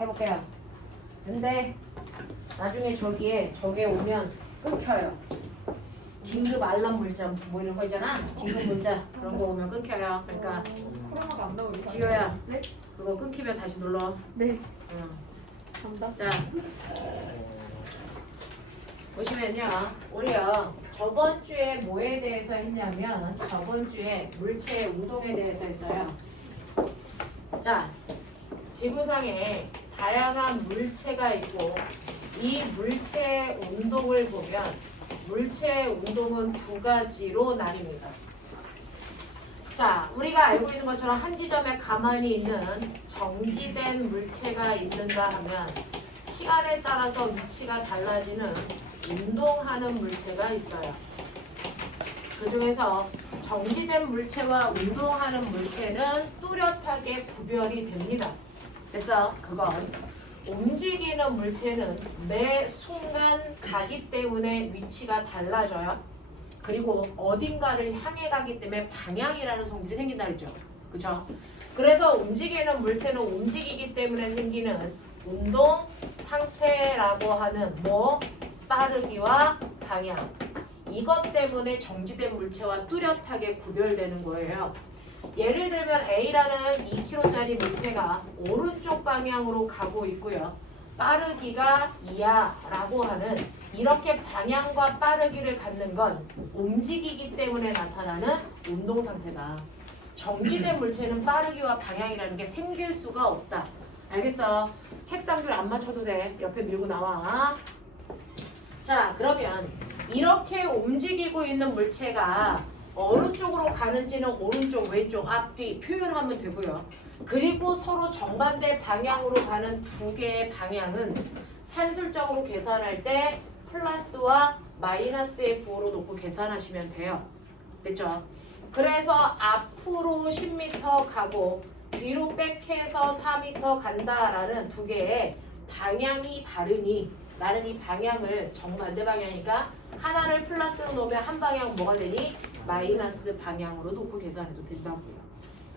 해볼게요. 근데 나중에 저게 오면 끊겨요. 긴급 알람 문자 뭐 이런 거 있잖아. 긴급 문자 그런 거 오면 끊겨요. 그러니까 코로나가 안 나오니까. 지효야, 네? 그거 끊기면 다시 눌러. 네. 응. 감다. 자, 보시면요, 우리요 저번 주에 뭐에 대해서 했냐면 저번 주에 물체의 운동에 대해서 했어요. 자, 지구상에 다양한 물체가 있고 이 물체의 운동을 보면 물체의 운동은 두 가지로 나뉩니다. 자, 우리가 알고 있는 것처럼 한 지점에 가만히 있는 정지된 물체가 있는가 하면 시간에 따라서 위치가 달라지는 운동하는 물체가 있어요. 그 중에서 정지된 물체와 운동하는 물체는 뚜렷하게 구별이 됩니다. 그래서 그건 움직이는 물체는 매 순간 가기 때문에 위치가 달라져요. 그리고 어딘가를 향해 가기 때문에 방향이라는 성질이 생긴다 그랬죠. 그렇죠? 그래서 움직이는 물체는 움직이기 때문에 생기는 운동 상태라고 하는 빠르기와 방향. 이것 때문에 정지된 물체와 뚜렷하게 구별되는 거예요. 예를 들면 A라는 2kg짜리 물체가 오른쪽 방향으로 가고 있고요. 빠르기가 2야라고 하는 이렇게 방향과 빠르기를 갖는 건 움직이기 때문에 나타나는 운동 상태다. 정지된 물체는 빠르기와 방향이라는 게 생길 수가 없다. 알겠어? 책상 줄 안 맞춰도 돼. 옆에 밀고 나와. 자, 그러면 이렇게 움직이고 있는 물체가 어느 쪽으로 가는지는 오른쪽, 왼쪽, 앞뒤 표현하면 되고요. 그리고 서로 정반대 방향으로 가는 두 개의 방향은 산술적으로 계산할 때 플러스와 마이너스의 부호로 놓고 계산하시면 돼요. 됐죠? 그래서 앞으로 10m 가고 뒤로 백해서 4m 간다라는 두 개의 방향이 다르니 나는 이 방향을 정반대 방향이니까 하나를 플러스로 놓으면 한 방향 뭐가 되니? 마이너스 방향으로 놓고 계산해도 된다고요.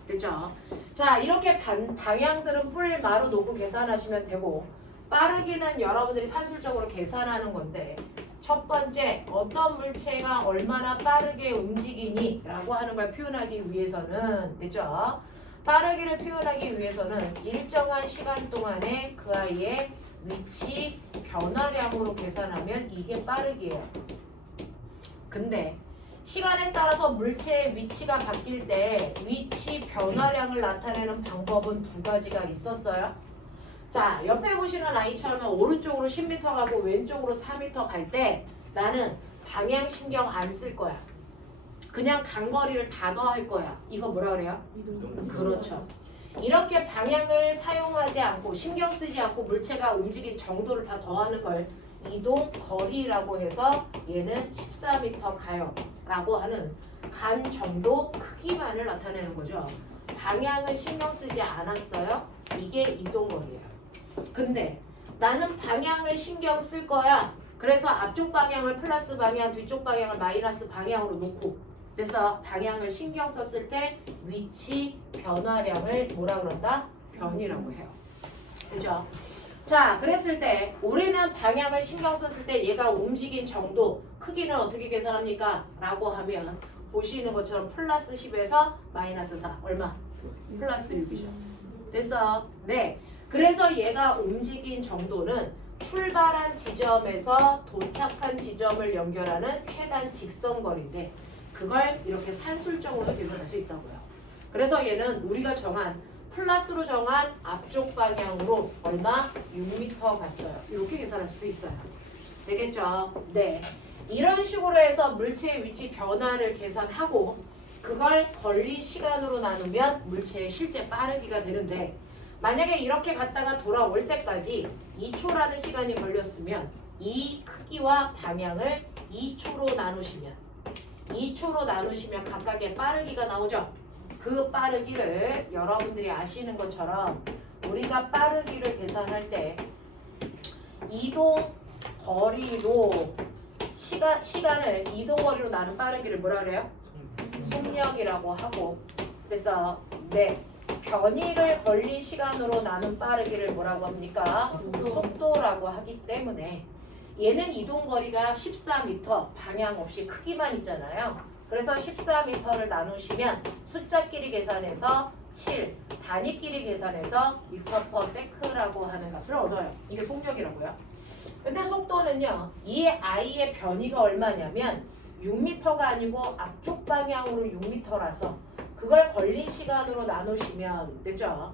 됐죠? 자, 이렇게 방향들은 뿔마로 놓고 계산하시면 되고 빠르기는 여러분들이 산술적으로 계산하는 건데 첫 번째, 어떤 물체가 얼마나 빠르게 움직이니? 라고 하는 걸 표현하기 위해서는 됐죠? 빠르기를 표현하기 위해서는 일정한 시간 동안에 그 아이의 위치 변화량으로 계산하면 이게 빠르기예요. 근데 시간에 따라서 물체의 위치가 바뀔 때 위치 변화량을 나타내는 방법은 두 가지가 있었어요. 자, 옆에 보시는 아이처럼 오른쪽으로 10m 가고 왼쪽으로 4m 갈 때 나는 방향 신경 안 쓸 거야. 그냥 간거리를 다 더할 거야. 이거 뭐라 그래요? 그렇죠. 이렇게 방향을 사용하지 않고 신경 쓰지 않고 물체가 움직인 정도를 다 더하는 걸 이동 거리라고 해서 얘는 14m 가요 라고 하는 간 정도 크기만을 나타내는 거죠. 방향을 신경 쓰지 않았어요. 이게 이동 거리예요. 근데 나는 방향을 신경 쓸 거야. 그래서 앞쪽 방향을 플러스 방향, 뒤쪽 방향을 마이너스 방향으로 놓고 그래서 방향을 신경 썼을 때 위치 변화량을 뭐라 그런다? 변이라고 해요. 그죠? 자, 그랬을 때 우리는 방향을 신경 썼을 때 얘가 움직인 정도 크기는 어떻게 계산합니까? 라고 하면 보시는 것처럼 플러스 10에서 마이너스 4 얼마? 플러스 6이죠. 됐어? 네. 그래서 얘가 움직인 정도는 출발한 지점에서 도착한 지점을 연결하는 최단 직선거리인데 그걸 이렇게 산술적으로 계산할 수 있다고요. 그래서 얘는 우리가 정한 플러스로 정한 앞쪽 방향으로 얼마? 6m 갔어요. 이렇게 계산할 수도 있어요. 되겠죠? 네. 이런 식으로 해서 물체의 위치 변화를 계산하고 그걸 걸린 시간으로 나누면 물체의 실제 빠르기가 되는데 만약에 이렇게 갔다가 돌아올 때까지 2초라는 시간이 걸렸으면 이 크기와 방향을 2초로 나누시면 각각의 빠르기가 나오죠. 그 빠르기를 여러분들이 아시는 것처럼 우리가 빠르기를 계산할 때 이동 거리로 시간을 이동 거리로 나눈 빠르기를 뭐라 그래요? 속력이라고 하고 그래서 네. 변이를 걸린 시간으로 나눈 빠르기를 뭐라고 합니까? 속도라고 하기 때문에 얘는 이동거리가 14m 방향 없이 크기만 있잖아요. 그래서 14m를 나누시면 숫자끼리 계산해서 7, 단위끼리 계산해서 m/s라고 하는 값을 얻어요. 이게 속력이라고요. 근데 속도는요, 이 i의 변이가 얼마냐면 6m가 아니고 앞쪽 방향으로 6m라서 그걸 걸린 시간으로 나누시면 되죠.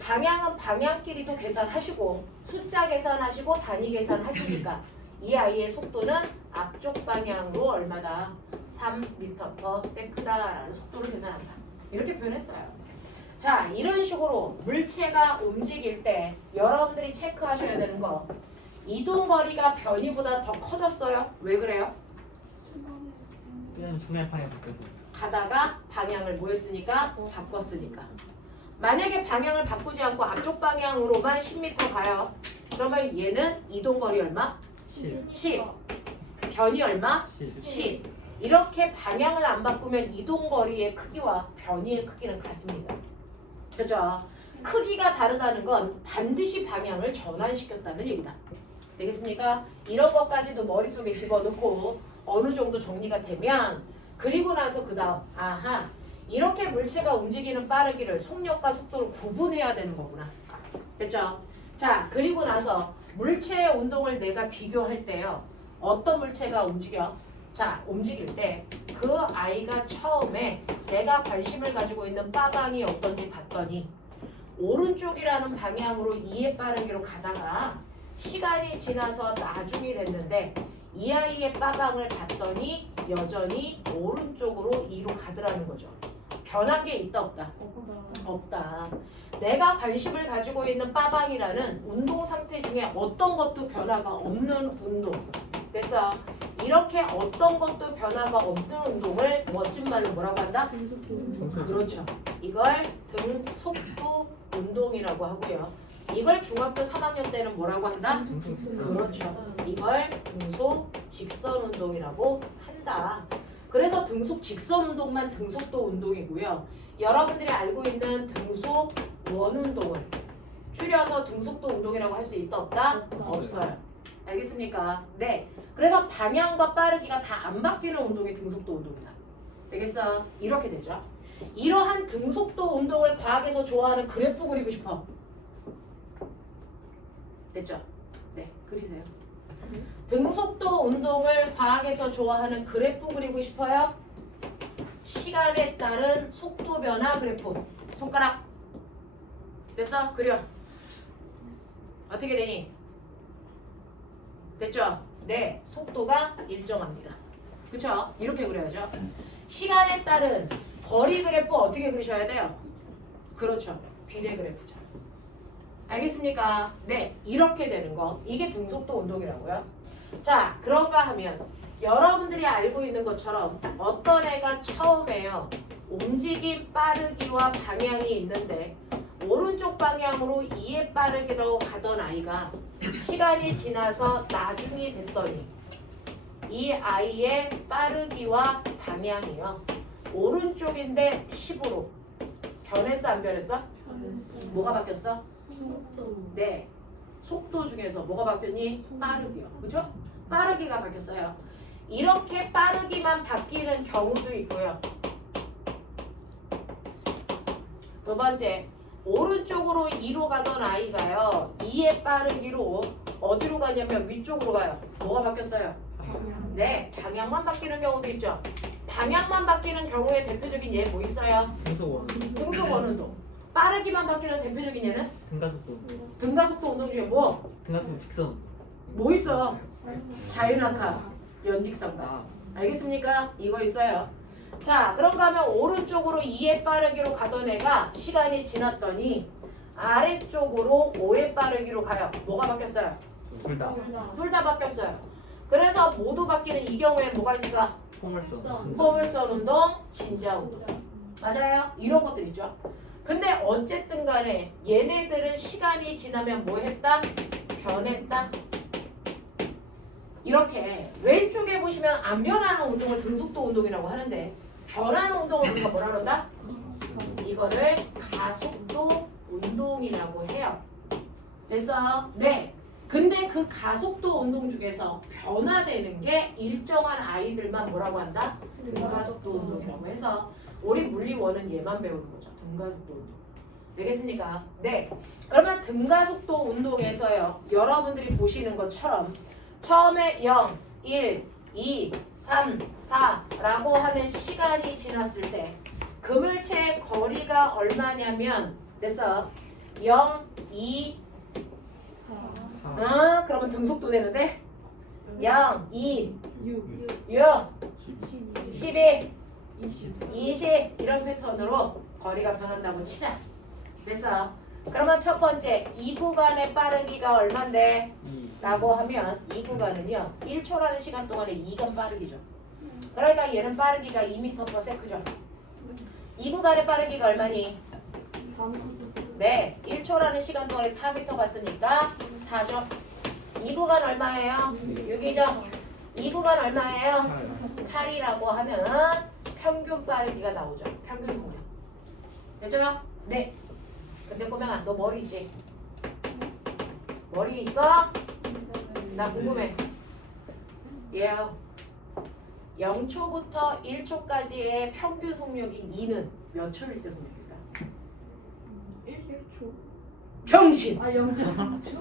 방향은 방향끼리도 계산하시고 숫자 계산하시고 단위 계산하시니까 이 아이의 속도는 앞쪽 방향으로 얼마다? 3m/s라는 속도를 계산한다. 이렇게 표현했어요. 자, 이런 식으로 물체가 움직일 때 여러분들이 체크하셔야 되는 거, 이동거리가 변이보다 더 커졌어요. 왜 그래요? 그냥 중간 방향 바뀌어서. 가다가 방향을 뭐 했으니까? 바꿨으니까. 만약에 방향을 바꾸지 않고 앞쪽 방향으로만 10m 가요. 그러면 얘는 이동거리 얼마? 10. 변이 얼마? 10. 이렇게 방향을 안 바꾸면 이동거리의 크기와 변이의 크기는 같습니다. 그죠? 크기가 다르다는 건 반드시 방향을 전환시켰다는 얘기다. 되겠습니까? 이런 것까지도 머릿속에 집어넣고 어느 정도 정리가 되면 그리고 나서 그 다음 아하 이렇게 물체가 움직이는 빠르기를 속력과 속도를 구분해야 되는 거구나. 됐죠? 자, 그리고 나서 물체의 운동을 내가 비교할 때요. 어떤 물체가 움직여? 자, 움직일 때 그 아이가 처음에 내가 관심을 가지고 있는 빠방이 어떤지 봤더니 오른쪽이라는 방향으로 2의 빠르기로 가다가 시간이 지나서 나중이 됐는데 이 아이의 빠방을 봤더니 여전히 오른쪽으로 2로 가더라는 거죠. 변한 게 있다 없다? 없다. 내가 관심을 가지고 있는 빠방이라는 운동 상태 중에 어떤 것도 변화가 없는 운동. 그래서 이렇게 어떤 것도 변화가 없는 운동을 멋진 말로 뭐라고 한다? 그렇죠. 이걸 등속도 운동이라고 하고요. 이걸 중학교 3학년 때는 뭐라고 한다? 그렇죠. 이걸 등속 직선 운동이라고 한다. 그래서 등속 직선 운동만 등속도 운동이고요. 여러분들이 알고 있는 등속 원 운동을 줄여서 등속도 운동이라고 할 수 있다 없다? 없어요. 알겠습니까? 네. 그래서 방향과 빠르기가 다 안 바뀌는 운동이 등속도 운동이다. 되겠어? 이렇게 되죠. 이러한 등속도 운동을 과학에서 좋아하는 그래프 그리고 싶어. 됐죠? 네, 그리세요. 등속도 운동을 과학에서 좋아하는 그래프 그리고 싶어요? 시간에 따른 속도 변화 그래프. 손가락. 됐어? 그려. 어떻게 되니? 됐죠? 네, 속도가 일정합니다. 그쵸? 이렇게 그려야죠. 시간에 따른 거리 그래프 어떻게 그리셔야 돼요? 그렇죠. 비례 그래프죠. 알겠습니까? 네, 이렇게 되는 거. 이게 등속도 운동이라고요. 자, 그런가 하면 여러분들이 알고 있는 것처럼 어떤 애가 처음에요. 움직임 빠르기와 방향이 있는데 오른쪽 방향으로 2의 빠르기로 가던 아이가 시간이 지나서 나중이 됐더니 이 아이의 빠르기와 방향이요. 오른쪽인데 10으로 변했어 안 변했어? 뭐가 바뀌었어? 네. 속도 중에서 뭐가 바뀌었니? 빠르기요. 그죠? 빠르기가 바뀌었어요. 이렇게 빠르기만 바뀌는 경우도 있고요. 두 번째, 오른쪽으로 2로 가던 아이가요. 2의 빠르기로 어디로 가냐면 위쪽으로 가요. 뭐가 바뀌었어요? 네, 방향만 바뀌는 경우도 있죠. 방향만 바뀌는 경우에 대표적인 예 뭐 있어요? 등속 등속 원운동. 빠르기만 바뀌는 대표적인 예는? 등가속도. 등가속도 운동 중에 뭐? 등가속도 직선. 뭐 있어? 자유낙하, 연직선발. 알겠습니까? 이거 있어요. 자, 그런가 하면 오른쪽으로 2의 빠르기로 가던 애가 시간이 지났더니 아래쪽으로 5의 빠르기로 가요. 뭐가 바뀌었어요? 둘 다. 둘 다 바뀌었어요. 그래서 모두 바뀌는 이 경우에는 뭐가 있을까? 포물선. 포물선 운동, 진자 운동. 맞아요? 이런 것들 있죠. 근데 어쨌든 간에 얘네들은 시간이 지나면 뭐 했다? 변했다. 이렇게 왼쪽에 보시면 안 변하는 운동을 등속도 운동이라고 하는데 변하는 운동을 우리가 뭐라 그런다? 이거를 가속도 운동이라고 해요. 됐어? 네. 근데 그 가속도 운동 중에서 변화되는 게 일정한 아이들만 뭐라고 한다? 등가속도 운동이라고 해서 우리 물리원은 얘만 배우는 거죠. 등가속도 운동. 되겠습니까? 네. 그러면 등가속도 운동에서요. 여러분들이 보시는 것처럼 처음에 0, 1, 2, 3, 4라고 하는 시간이 지났을 때 그물체의 거리가 얼마냐면 됐어? 0, 2, 그러면 등속도 되는데 0, 2, 6, 6, 12, 20. 20 이런 패턴으로 거리가 변한다고 치자. 됐어? 그러면 첫 번째 이 구간의 빠르기가 얼만데? 라고 하면 이 구간은요 1초라는 시간 동안에 2간 빠르기죠. 그러니까 얘는 빠르기가 2m/s죠. 이 구간의 빠르기가 얼마니? 네, 1초라는 시간 동안에 4m 갔으니까 4죠. 이 구간 얼마예요? 6이죠. 이 구간 얼마예요? 8이라고 하는 평균 빠르기가 나오죠. 평균 속력. 됐죠? 네. 근데 꼬맹아, 너 머리 있지? 머리 있어? 나 궁금해. 얘요. 0초부터 1초까지의 평균 속력인 2는 몇 초일 때 속력일까? 1초. 병신! 아 0.4초?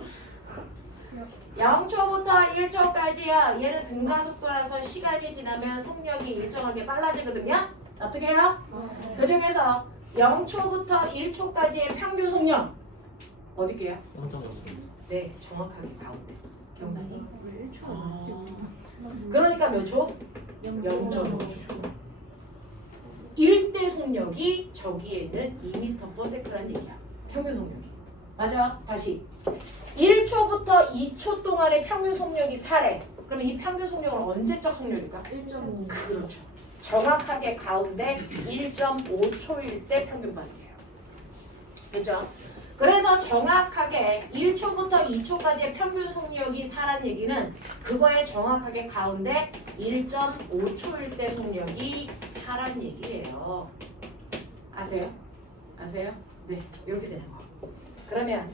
0초부터 1초까지야. 얘는 등가속도라서 시간이 지나면 속력이 일정하게 빨라지거든요. 납득해요? 그 중에서 0초부터 1초까지의 평균 속력 어디게요? 네, 정확하게 가운데. 기억나니? 그러니까 몇 초? 0.5초. 1대 속력이 저기에 있는 2m/s라는 얘기야. 평균 속력이. 맞아. 다시. 1초부터 2초 동안의 평균 속력이 4래. 그러면 이 평균 속력은 언제적 속력일까? 1.5. 그렇죠. 정확하게 가운데 1.5초일 때 평균 반응이에요. 그죠? 그래서 정확하게 1초부터 2초까지의 평균 속력이 4란 얘기는 그거에 정확하게 가운데 1.5초일 때 속력이 4란 얘기예요. 아세요? 아세요? 네, 이렇게 되는 거. 그러면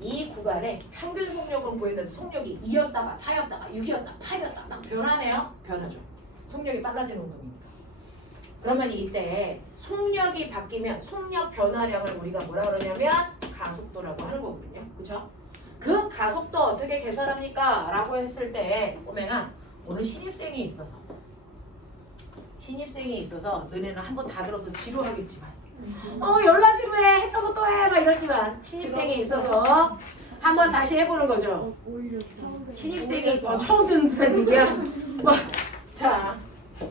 이 구간에 평균 속력은 구했는데 속력이 2였다가 4였다가 6이었다가 8이었다가 막 변하네요? 변하죠. 속력이 빨라지는 운동이니까. 그러면 이때 속력이 바뀌면 속력 변화량을 우리가 뭐라 그러냐면 가속도라고 하는 거거든요. 그쵸? 그 가속도 어떻게 계산합니까? 라고 했을 때 꼬맹아 오늘 신입생이 있어서 너네는 한번 다 들어서 지루하겠지만 열나 지루해 했던 거 또 해 막 이렇지만 신입생이 있어서 한번 다시 해보는 거죠. 오히려 신입생이 처음 듣는 얘기야. 자,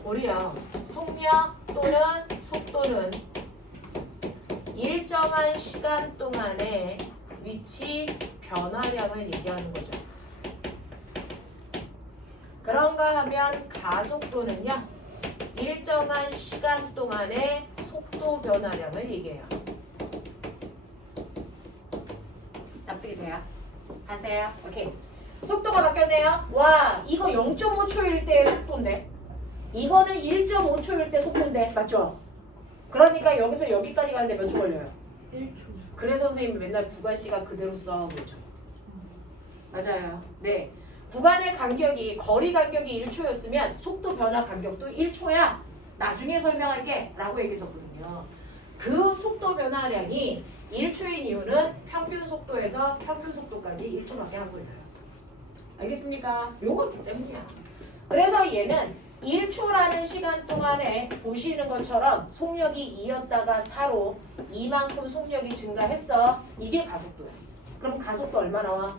우리요 속력 또는 속도는 일정한 시간 동안의 위치 변화량을 얘기하는 거죠. 그런가 하면 가속도는요 일정한 시간 동안의 속도 변화량을 얘기해요. 납득이 돼요? 아세요? 오케이. 속도가 바뀌었네요. 와, 이거 0.5초일 때의 속도인데 이거는 1.5초일 때 속도인데 맞죠? 그러니까 여기서 여기까지 가는데 몇 초 걸려요? 1초. 그래서 선생님이 맨날 구간시가 그대로 써 그렇죠? 맞아요. 네. 구간의 간격이 거리 간격이 1초였으면 속도 변화 간격도 1초야. 나중에 설명할게 라고 얘기했었거든요. 그 속도 변화량이 1초인 이유는 평균 속도에서 평균 속도까지 1초밖에 안 걸려요. 알겠습니까? 요거 때문이야. 그래서 얘는 1초라는 시간 동안에 보시는 것처럼 속력이 2였다가 4로 이만큼 속력이 증가했어. 이게 가속도야. 그럼 가속도 얼마 나와?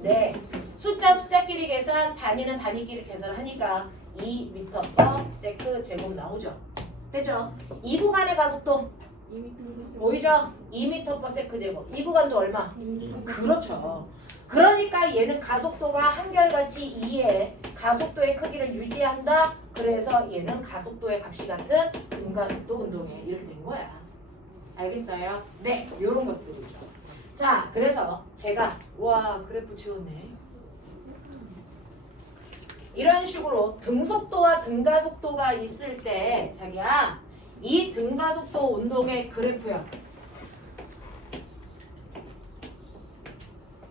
네. 숫자끼리 계산, 단위는 단위끼리 계산하니까 2m/s 제곱 나오죠. 됐죠? 이 구간의 가속도 보이죠? 2m/s 제곱. 이 구간도 얼마? 그렇죠. 그러니까 얘는 가속도가 한결같이 2의 가속도의 크기를 유지한다. 그래서 얘는 가속도의 값이 같은 등가속도 운동에 이렇게 된 거야. 알겠어요? 네, 요런 것들이죠. 자, 그래서 제가 와 그래프 지웠네. 이런 식으로 등속도와 등가속도가 있을 때 자기야 이 등가속도 운동의 그래프요.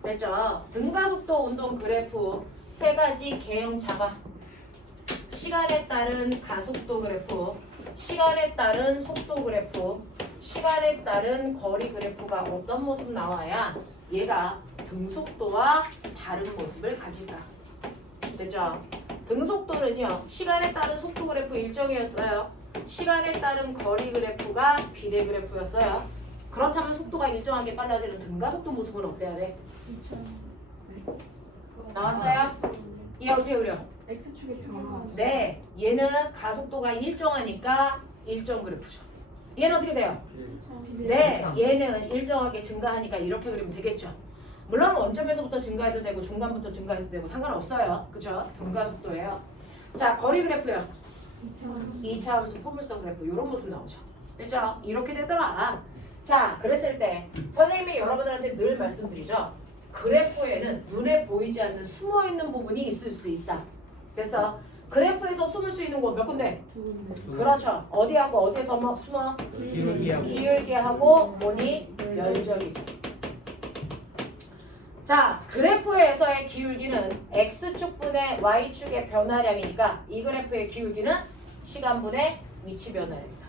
됐죠? 등가속도 운동 그래프 세 가지 개형 잡아. 시간에 따른 가속도 그래프, 시간에 따른 속도 그래프, 시간에 따른 거리 그래프가 어떤 모습 나와야 얘가 등속도와 다른 모습을 가질까? 됐죠? 등속도는요, 시간에 따른 속도 그래프 일정이었어요. 시간에 따른 거리 그래프가 비례 그래프였어요. 그렇다면 속도가 일정하게 빨라지는 등가속도 모습은 어때야 돼? 나왔어요? 이 어떻게 그려? X축의 변화. 네, 얘는 가속도가 일정하니까 일정 그래프죠. 얘는 어떻게 돼요? 네, 얘는 일정하게 증가하니까 이렇게 그리면 되겠죠. 물론 원점에서부터 증가해도 되고 중간부터 증가해도 되고 상관없어요. 그죠? 등가속도예요. 자, 거리 그래프요. 2차 함수 포물선 그래프 이런 모습 나오죠. 됐죠? 이렇게 되더라. 자, 그랬을 때 선생님이 여러분들한테 늘 말씀드리죠. 그래프에는 눈에 보이지 않는 숨어있는 부분이 있을 수 있다. 그래서 그래프에서 숨을 수 있는 곳 몇 군데? 그렇죠. 어디하고 어디에서 숨어? 기울기하고 기울기하고 뭐니? 면적이. 자, 그래프에서의 기울기는 x축분의 y축의 변화량이니까 이 그래프의 기울기는 시간분의 위치 변화량이다.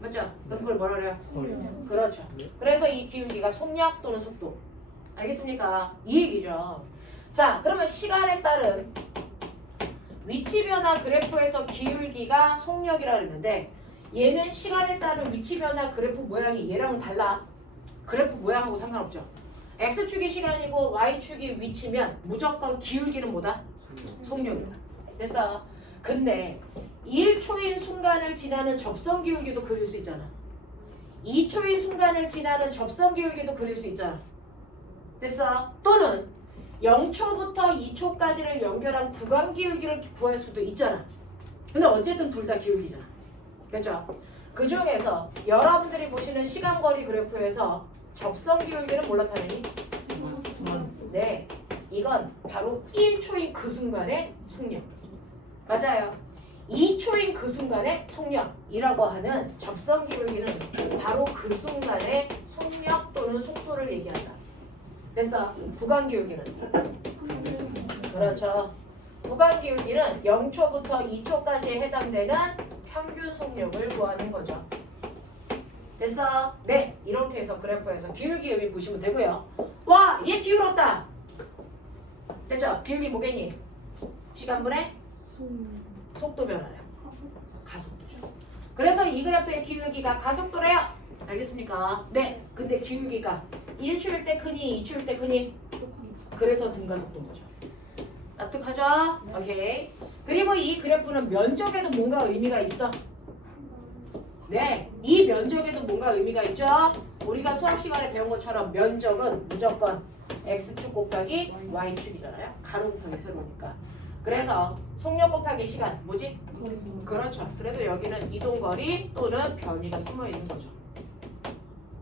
맞죠? 그럼 그걸 뭐라 그래요? 그렇죠. 그래서 이 기울기가 속력 또는 속도. 알겠습니까? 이 얘기죠. 자, 그러면 시간에 따른 위치 변화 그래프에서 기울기가 속력이라 그랬는데 얘는 시간에 따른 위치 변화 그래프 모양이 얘랑은 달라. 그래프 모양하고 상관없죠. x축이 시간이고 y축이 위치면 무조건 기울기는 뭐다? 속력이다. 됐어? 근데 1초인 순간을 지나는 접선 기울기도 그릴 수 있잖아. 2초인 순간을 지나는 접선 기울기도 그릴 수 있잖아. 됐어? 또는 0초부터 2초까지를 연결한 구간 기울기를 구할 수도 있잖아. 근데 어쨌든 둘 다 기울기잖아. 됐죠? 그 중에서 여러분들이 보시는 시간거리 그래프에서 접선 기울기는 뭘로 나타내니? 네, 이건 바로 1초인 그 순간의 속력. 맞아요. 2초인 그 순간의 속력이라고 하는 접선 기울기는 바로 그 순간의 속력 또는 속도를 얘기한다. 됐어? 구간 기울기는? 그렇죠. 구간 기울기는 0초부터 2초까지에 해당되는 평균 속력을 구하는 거죠. 됐어? 네, 이렇게 해서 그래프에서 기울기 의미 보시면 되고요. 와, 얘 기울었다. 됐죠? 기울기 뭐겠니? 시간분의 속도 변화량. 가속도죠. 그래서 이 그래프의 기울기가 가속도래요. 알겠습니까? 네, 근데 기울기가 1초일 때 크니 2초일 때 크니? 그래서 등가속도인 거죠. 납득하죠? 오케이. 그리고 이 그래프는 면적에도 뭔가 의미가 있어. 네, 이 면적에도 뭔가 의미가 있죠. 우리가 수학 시간에 배운 것처럼 면적은 무조건 x축 곱하기 y축이잖아요. 가로 곱하기 세로니까. 그래서 속력 곱하기 시간 뭐지? 그렇죠. 그래서 여기는 이동거리 또는 변이가 숨어 있는 거죠.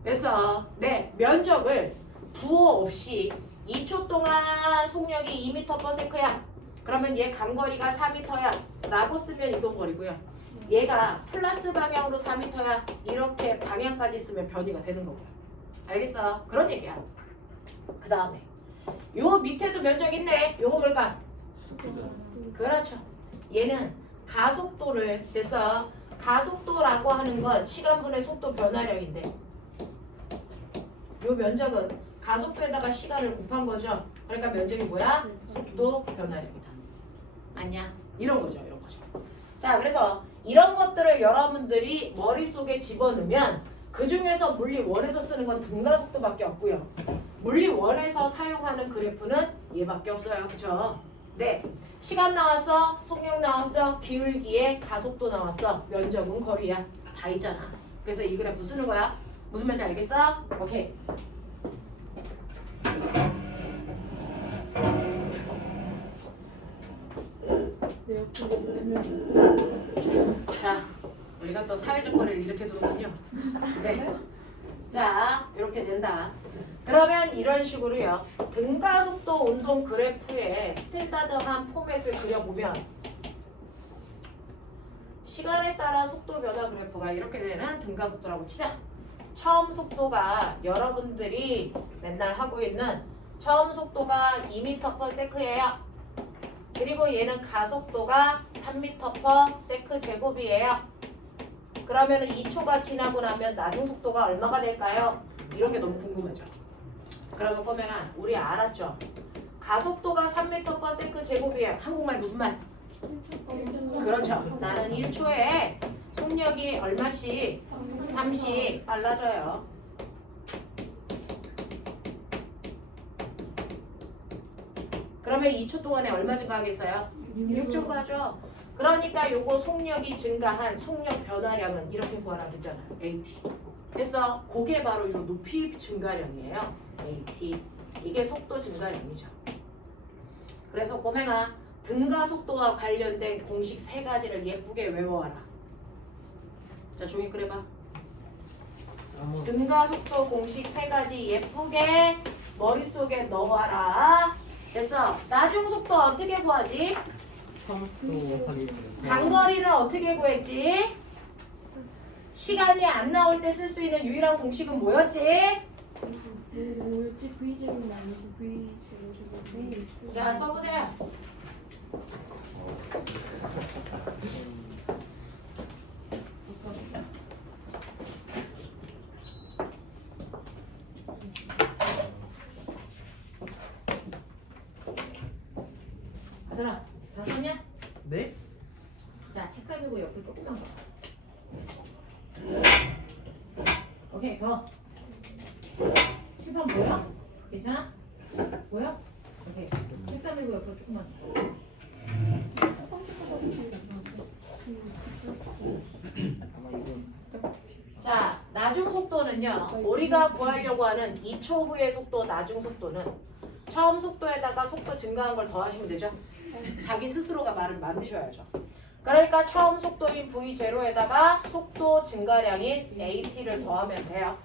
그래서 네, 면적을 부호 없이 2초 동안 속력이 2m/s야. 그러면 얘 간거리가 4m야 라고 쓰면 이동거리고요. 얘가 플러스 방향으로 4m야. 이렇게 방향까지 쓰면 변이가 되는 거고요. 알겠어? 그런 얘기야. 그 다음에 요 밑에도 면적 있네. 요거 뭘까? 그렇죠. 얘는 가속도를 돼서 가속도라고 하는 건 시간분의 속도 변화량인데 요 면적은 가속도에다가 시간을 곱한 거죠. 그러니까 면적이 뭐야? 속도 변화량이다. 아니야? 이런 거죠. 이런 거죠. 자, 그래서 이런 것들을 여러분들이 머릿속에 집어넣으면 그 중에서 물리 1에서 쓰는 건 등가속도밖에 없고요. 물리 1에서 사용하는 그래프는 얘밖에 없어요. 그쵸? 네. 시간 나왔어. 속력 나왔어. 기울기에 가속도 나왔어. 면적은 거리야. 다 있잖아. 그래서 이 그래프 쓰는 거야. 무슨 말인지 알겠어? 오케이. 자, 우리가 또 사회적 거리를 이렇게 두는군요. 네. 자, 이렇게 된다. 그러면 이런 식으로요. 등가속도 운동 그래프의 스탠다드한 포맷을 그려보면 시간에 따라 속도 변화 그래프가 이렇게 되는 등가속도라고 치자. 처음 속도가 여러분들이 맨날 하고 있는 처음 속도가 2m/s예요. 그리고 얘는 가속도가 3m/s 제곱이에요. 그러면 2초가 지나고 나면 나중 속도가 얼마가 될까요? 이런 게 너무 궁금하죠. 그러면 꼬맹아 우리 알았죠? 가속도가 3m/s 제곱이에요. 한국말 무슨 말? 그렇죠. 나는 1초에 속력이 얼마씩? 3씩 빨라져요. 그러면 2초 동안에 얼마 증가하겠어요? 6 증가하죠. 그러니까 요거 속력이 증가한 속력 변화량은 이렇게 구하라 그랬잖아요. AT. 그래서 그게 바로 요 높이 증가량이에요. AT. 이게 속도 증가량이죠. 그래서 꼬맹아 등가 속도와 관련된 공식 3가지를 예쁘게 외워와라. 자 종이 그려봐. 등가 속도 공식 3가지 예쁘게 머릿속에 넣어와라. 됐어. 나중 속도 어떻게 구하지? 단거리는 어떻게 구했지? 시간이 안 나올 때 쓸 수 있는 유일한 공식은 뭐였지? 뭐였지? V0는 아니고 V0. 자 써보세요. 아들아 다 썼냐? 네? 자 책상 들고 옆을 조금만 가. 오케이 더. 칠판 보여? 괜찮아? 보여? 오케이. 책상 들고 옆을 조금만 가. 아마 이건 자 나중 속도는요. 우리가 구하려고 하는 2초 후의 속도 나중 속도는 처음 속도에다가 속도 증가한 걸 더하시면 되죠. 자기 스스로가 말을 만드셔야죠. 그러니까 처음 속도인 V0에다가 속도 증가량인 AT를 더하면 돼요.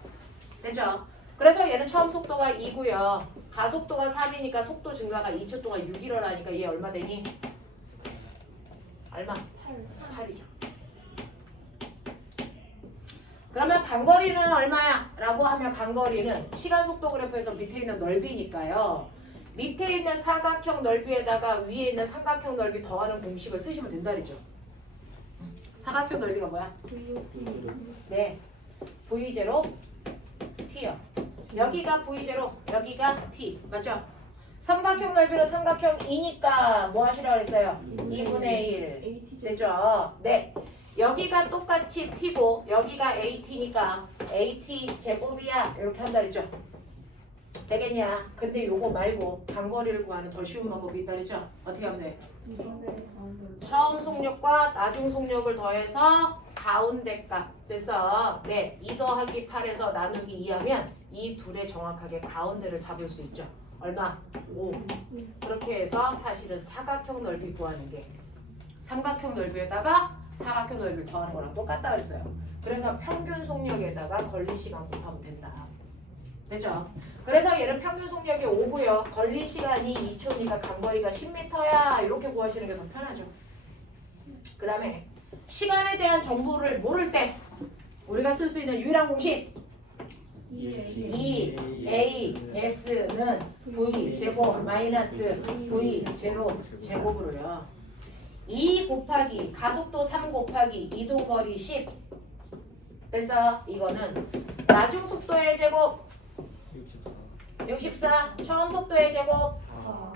됐죠? 그래서 얘는 처음 속도가 2고요. 가속도가 3이니까 속도 증가가 2초 동안 6이라니까 얘 얼마 되니? 얼마? 8이죠. 그러면 단거리는 얼마야? 라고 하면 단거리는 시간 속도 그래프에서 밑에 있는 넓이니까요. 밑에 있는 사각형 넓이에다가 위에 있는 삼각형 넓이 더하는 공식을 쓰시면 된다 그랬죠. 사각형 넓이가 뭐야? 네, V0 T요. 여기가 V0, 여기가 T. 맞죠? 삼각형 넓이는 삼각형 2니까 뭐 하시라고 그랬어요? 2분의 1. 됐죠? 네. 여기가 똑같이 T고 여기가 AT니까 AT 제곱이야. 이렇게 한다 그랬죠? 되겠냐? 근데 요거 말고 단거리를 구하는 더 쉬운 방법이 있다 그랬죠? 어떻게 하면 돼? 처음 속력과 나중 속력을 더해서 가운데 값 됐어. 네, 2 더하기 8에서 나누기 2 하면 이 둘의 정확하게 가운데를 잡을 수 있죠. 얼마? 5. 그렇게 해서 사실은 사각형 넓이 구하는 게 삼각형 넓이에다가 사각형 넓이를 더하는 거랑 똑같다 그랬어요. 그래서 평균 속력에다가 걸린 시간 곱하면 된다. 됐죠? 그래서 얘는 평균 속력이 5고요. 걸린 시간이 2초니까 간거리가 10m야. 이렇게 구하시는 게 더 편하죠. 그 다음에 시간에 대한 정보를 모를 때 우리가 쓸 수 있는 유일한 공식 EAS는 V 제곱 마이너스 V 제로 제곱으로요. 2 곱하기 가속도 3 곱하기 이동거리 10 됐어. 이거는 나중 속도의 제곱 64 처음 속도의 제곱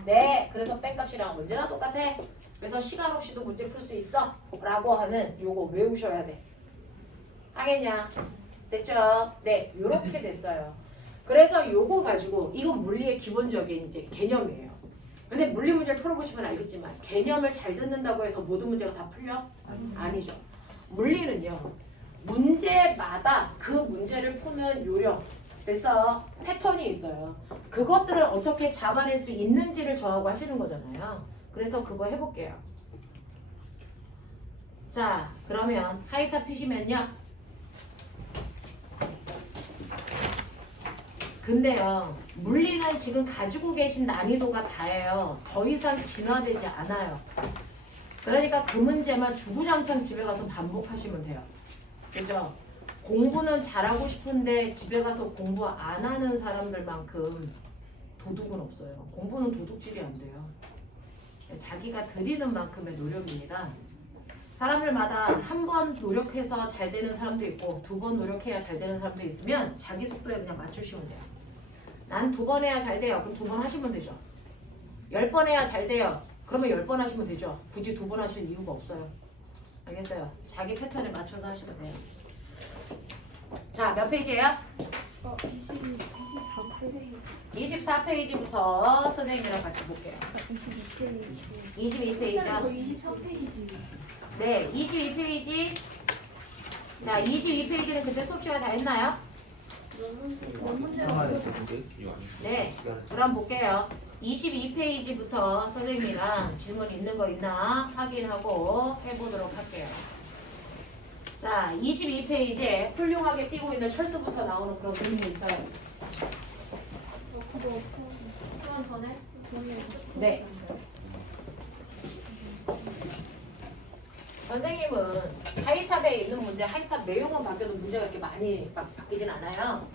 네 그래서 뺀값이랑 문제랑 똑같아. 그래서 시간 없이도 문제 풀 수 있어 라고 하는 요거 외우셔야 돼. 하겠냐? 됐죠? 네 요렇게 됐어요. 그래서 요거 가지고 이건 물리의 기본적인 이제 개념이에요. 근데 물리 문제를 풀어보시면 알겠지만 개념을 잘 듣는다고 해서 모든 문제가 다 풀려? 아니죠. 물리는요 문제마다 그 문제를 푸는 요령 됐어 패턴이 있어요. 그것들을 어떻게 잡아낼 수 있는지를 저하고 하시는 거잖아요. 그래서 그거 해볼게요. 자 그러면 하이탑 피시면요. 근데요 물리는 지금 가지고 계신 난이도가 다예요. 더 이상 진화되지 않아요. 그러니까 그 문제만 주구장창 집에 가서 반복하시면 돼요. 그죠? 공부는 잘하고 싶은데 집에 가서 공부 안 하는 사람들만큼 도둑은 없어요. 공부는 도둑질이 안 돼요. 자기가 드리는 만큼의 노력입니다. 사람들마다 한 번 노력해서 잘 되는 사람도 있고 2번 노력해야 잘 되는 사람도 있으면 자기 속도에 그냥 맞추시면 돼요. 난 2번 해야 잘 돼요. 그럼 2번 하시면 되죠. 10번 해야 잘 돼요. 그러면 10번 하시면 되죠. 굳이 2번 하실 이유가 없어요. 알겠어요? 자기 패턴에 맞춰서 하시면 돼요. 자, 몇 페이지예요? 24페이지. 24페이지부터 선생님이랑 같이 볼게요. 22페이지. 22페이지요? 24페이지. 네, 22페이지. 자, 22페이지는 그때 수업 시간 다 했나요? 하나만 해주는데 네, 그럼 볼게요. 22페이지부터 선생님이랑 질문 있는 거 있나 확인하고 해보도록 할게요. 자, 22페이지에 훌륭하게 뛰고 있는 철수부터 나오는 그런 그림이 있어요. 그거 시간 전에? 전에 네. 선생님은 하이탑에 있는 문제, 하이탑 내용만 바뀌어도 문제가 그렇게 많이 바뀌진 않아요.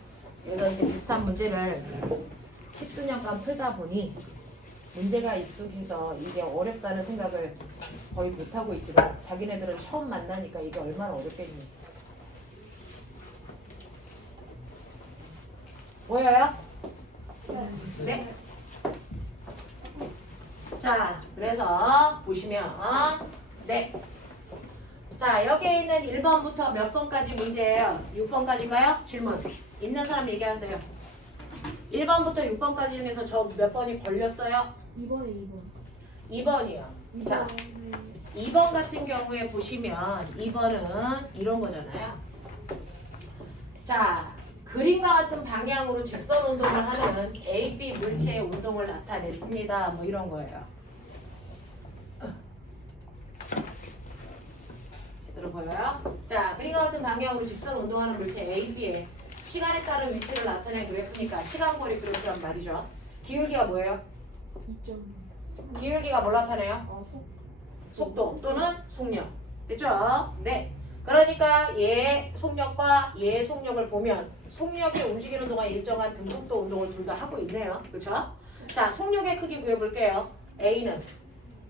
그래서 이제 비슷한 문제를 10수년간 풀다 보니 문제가 익숙해서 이게 어렵다는 생각을 거의 못하고 있지만 자기네들은 처음 만나니까 이게 얼마나 어렵겠니. 보여요? 네. 자, 그래서 보시면 네. 자, 여기에 있는 1번부터 몇 번까지 문제예요? 6번까지인가요? 질문. 있는 사람 얘기하세요. 1번부터 6번까지 중에서 저 몇 번이 걸렸어요? 2번에 2번. 2번이요. 자, 2번 같은 경우에 보시면 2번은 이런 거잖아요. 자, 그림과 같은 방향으로 직선 운동을 하는 AB 물체의 운동을 나타냈습니다. 뭐 이런 거예요. 제대로 보여요? 자, 그림과 같은 방향으로 직선 운동하는 물체 AB의 시간에 따른 위치를 나타낸 그래프니까 시간거리 그래프란 말이죠. 기울기가 뭐예요? 2점. 기울기가 뭘 나타내요? 속도 또는 속력. 됐죠? 네. 그러니까 얘 속력과 얘 속력을 보면 속력이 움직이는 동안 일정한 등속도 운동을 둘 다 하고 있네요. 그렇죠? 자, 속력의 크기 구해볼게요. A는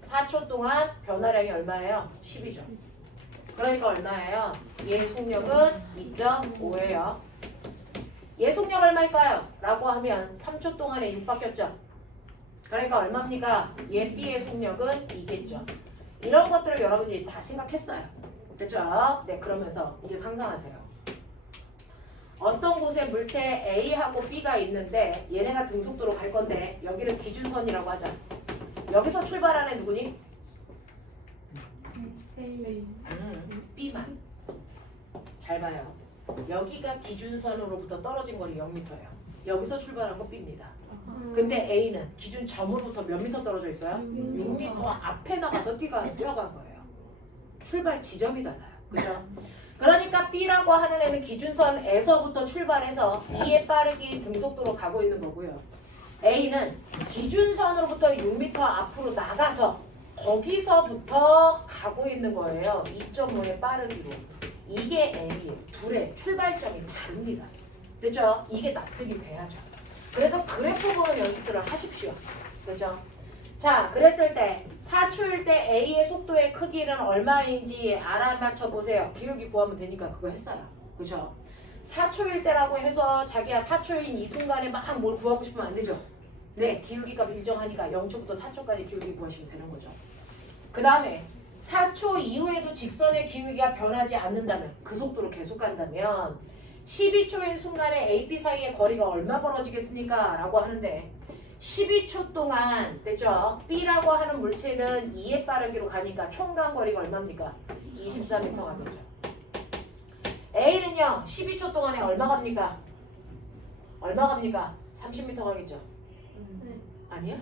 4초 동안 변화량이 얼마예요? 10이죠. 그러니까 얼마예요? 얘 속력은 2.5예요. 얘 속력 얼마일까요? 라고 하면 3초 동안에 6 바뀌었죠. 그러니까 얼마입니까? 얘 B의 속력은 2겠죠. 이런 것들을 여러분들이 다 생각했어요. 그렇죠? 네, 그러면서 이제 상상하세요. 어떤 곳에 물체 A하고 B가 있는데 얘네가 등속도로 갈 건데 여기를 기준선이라고 하자. 여기서 출발하는 누구니? B만. 잘 봐요. 여기가 기준선으로부터 떨어진 거리 0m예요. 여기서 출발한 거 B입니다. 근데 A는 기준점으로부터 몇 미터 떨어져 있어요? 6m 앞에 나가서 뛰어간 거예요. 출발 지점이 달라요. 그죠? 그러니까 B라고 하는 애는 기준선에서부터 출발해서 2의 빠르기 등속도로 가고 있는 거고요. A는 기준선으로부터 6m 앞으로 나가서 거기서부터 가고 있는 거예요. 2.5의 빠르기로. 이게 A예요. 둘의 출발점이 다릅니다. 그죠? 이게 납득이 돼야죠. 그래서 그래프 보는 연습들을 하십시오. 그죠? 자, 그랬을 때 4초일 때 A의 속도의 크기는 얼마인지 알아맞혀 보세요. 기울기 구하면 되니까 그거 했어요. 그죠? 4초일 때라고 해서 자기가 4초인 이 순간에 막 뭘 구하고 싶으면 안 되죠. 네, 기울기값 일정하니까 0초부터 4초까지 기울기 구하시면 되는 거죠. 그 다음에 4초 이후에도 직선의 기울기가 변하지 않는다면, 그 속도로 계속 간다면 12초인 순간에 A, B 사이의 거리가 얼마 벌어지겠습니까? 라고 하는데 12초 동안, 됐죠? B라고 하는 물체는 2의 빠르기로 가니까 총간 거리가 얼마입니까? 24m 가겠죠. A는요, 12초 동안에 얼마 갑니까? 얼마 갑니까? 30m 가겠죠. 아니야?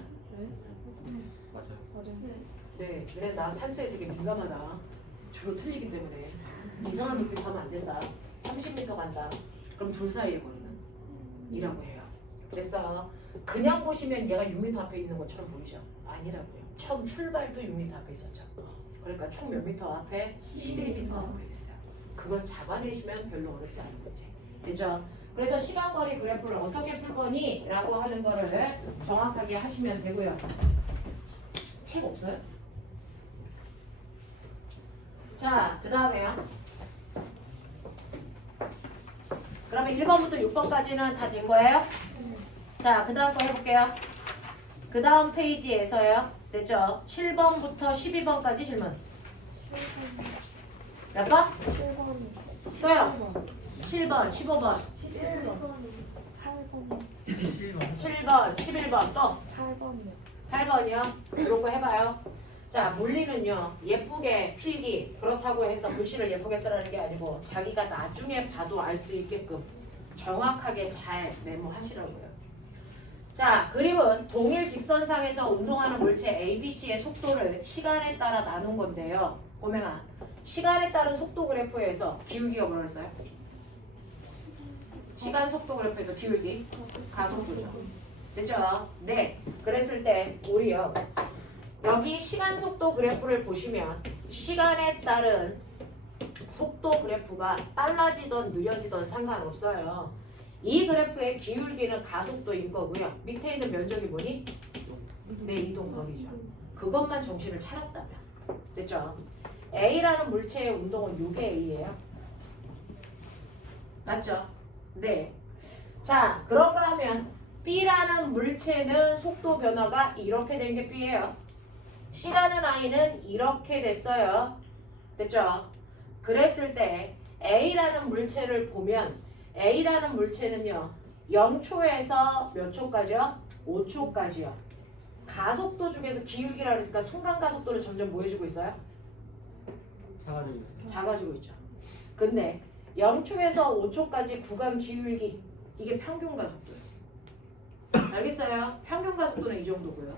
맞아요. 네, 그래 나 산수에 되게 민감하다. 주로 틀리기 때문에 이상한 눈빛 하면 안 된다. 30m 간다. 그럼 둘 사이의 거리는 2라고 해요. 됐어. 그냥 보시면 얘가 6m 앞에 있는 것처럼 보이죠? 아니라고요. 처음 출발도 6m 앞에 있었죠. 그러니까 총 몇 미터 앞에? 11m 앞에 있어요. 그걸 잡아내시면 별로 어렵지 않은 거지. 됐죠? 그래서 시간거리 그래프를 어떻게 풀 거니? 라고 하는 거를 정확하게 하시면 되고요. 책 없어요? 자, 그 다음에요. 그러면 1번부터 6번까지는 다 된 거예요? 자, 그 다음 거 해볼게요. 그 다음 페이지에서요. 됐죠? 7번부터 12번까지 질문. 몇 번? 7번. 또요. 7번, 15번, 8번. 7번, 11번, 또 8번이요. 8번이요. 이런 거 해봐요. 자, 물리는요. 예쁘게 필기. 그렇다고 해서 글씨를 예쁘게 쓰라는 게 아니고 자기가 나중에 봐도 알 수 있게끔 정확하게 잘 메모하시라고요. 자, 그림은 동일 직선상에서 운동하는 물체 ABC의 속도를 시간에 따라 나눈 건데요. 고맹아, 시간에 따른 속도 그래프에서 기울기가 뭐라 그랬어요? 시간 속도 그래프에서 기울기 가속도죠. 됐죠? 네. 그랬을 때 우리요. 여기 시간 속도 그래프를 보시면 시간에 따른 속도 그래프가 빨라지던 느려지던 상관없어요. 이 그래프의 기울기는 가속도인 거고요. 밑에 있는 면적이 뭐니? 네, 이동거리죠. 그것만 정신을 차렸다면. 됐죠? A라는 물체의 운동은 요게 A예요. 맞죠? 네. 자, 그런가 하면 B라는 물체는 속도 변화가 이렇게 된 게 B예요. C라는 I는 이렇게 됐어요. 됐죠? 그랬을 때 A라는 물체를 보면 A라는 물체는요. 0초에서 몇 초까지요? 5초까지요. 가속도 중에서 기울기라 그랬으니까 순간 가속도는 점점 뭐 해주고 있어요? 작아지고 있어요. 작아지고 있죠. 근데 0초에서 5초까지 구간 기울기 이게 평균 가속도예요. 알겠어요? 평균 가속도는 이 정도고요.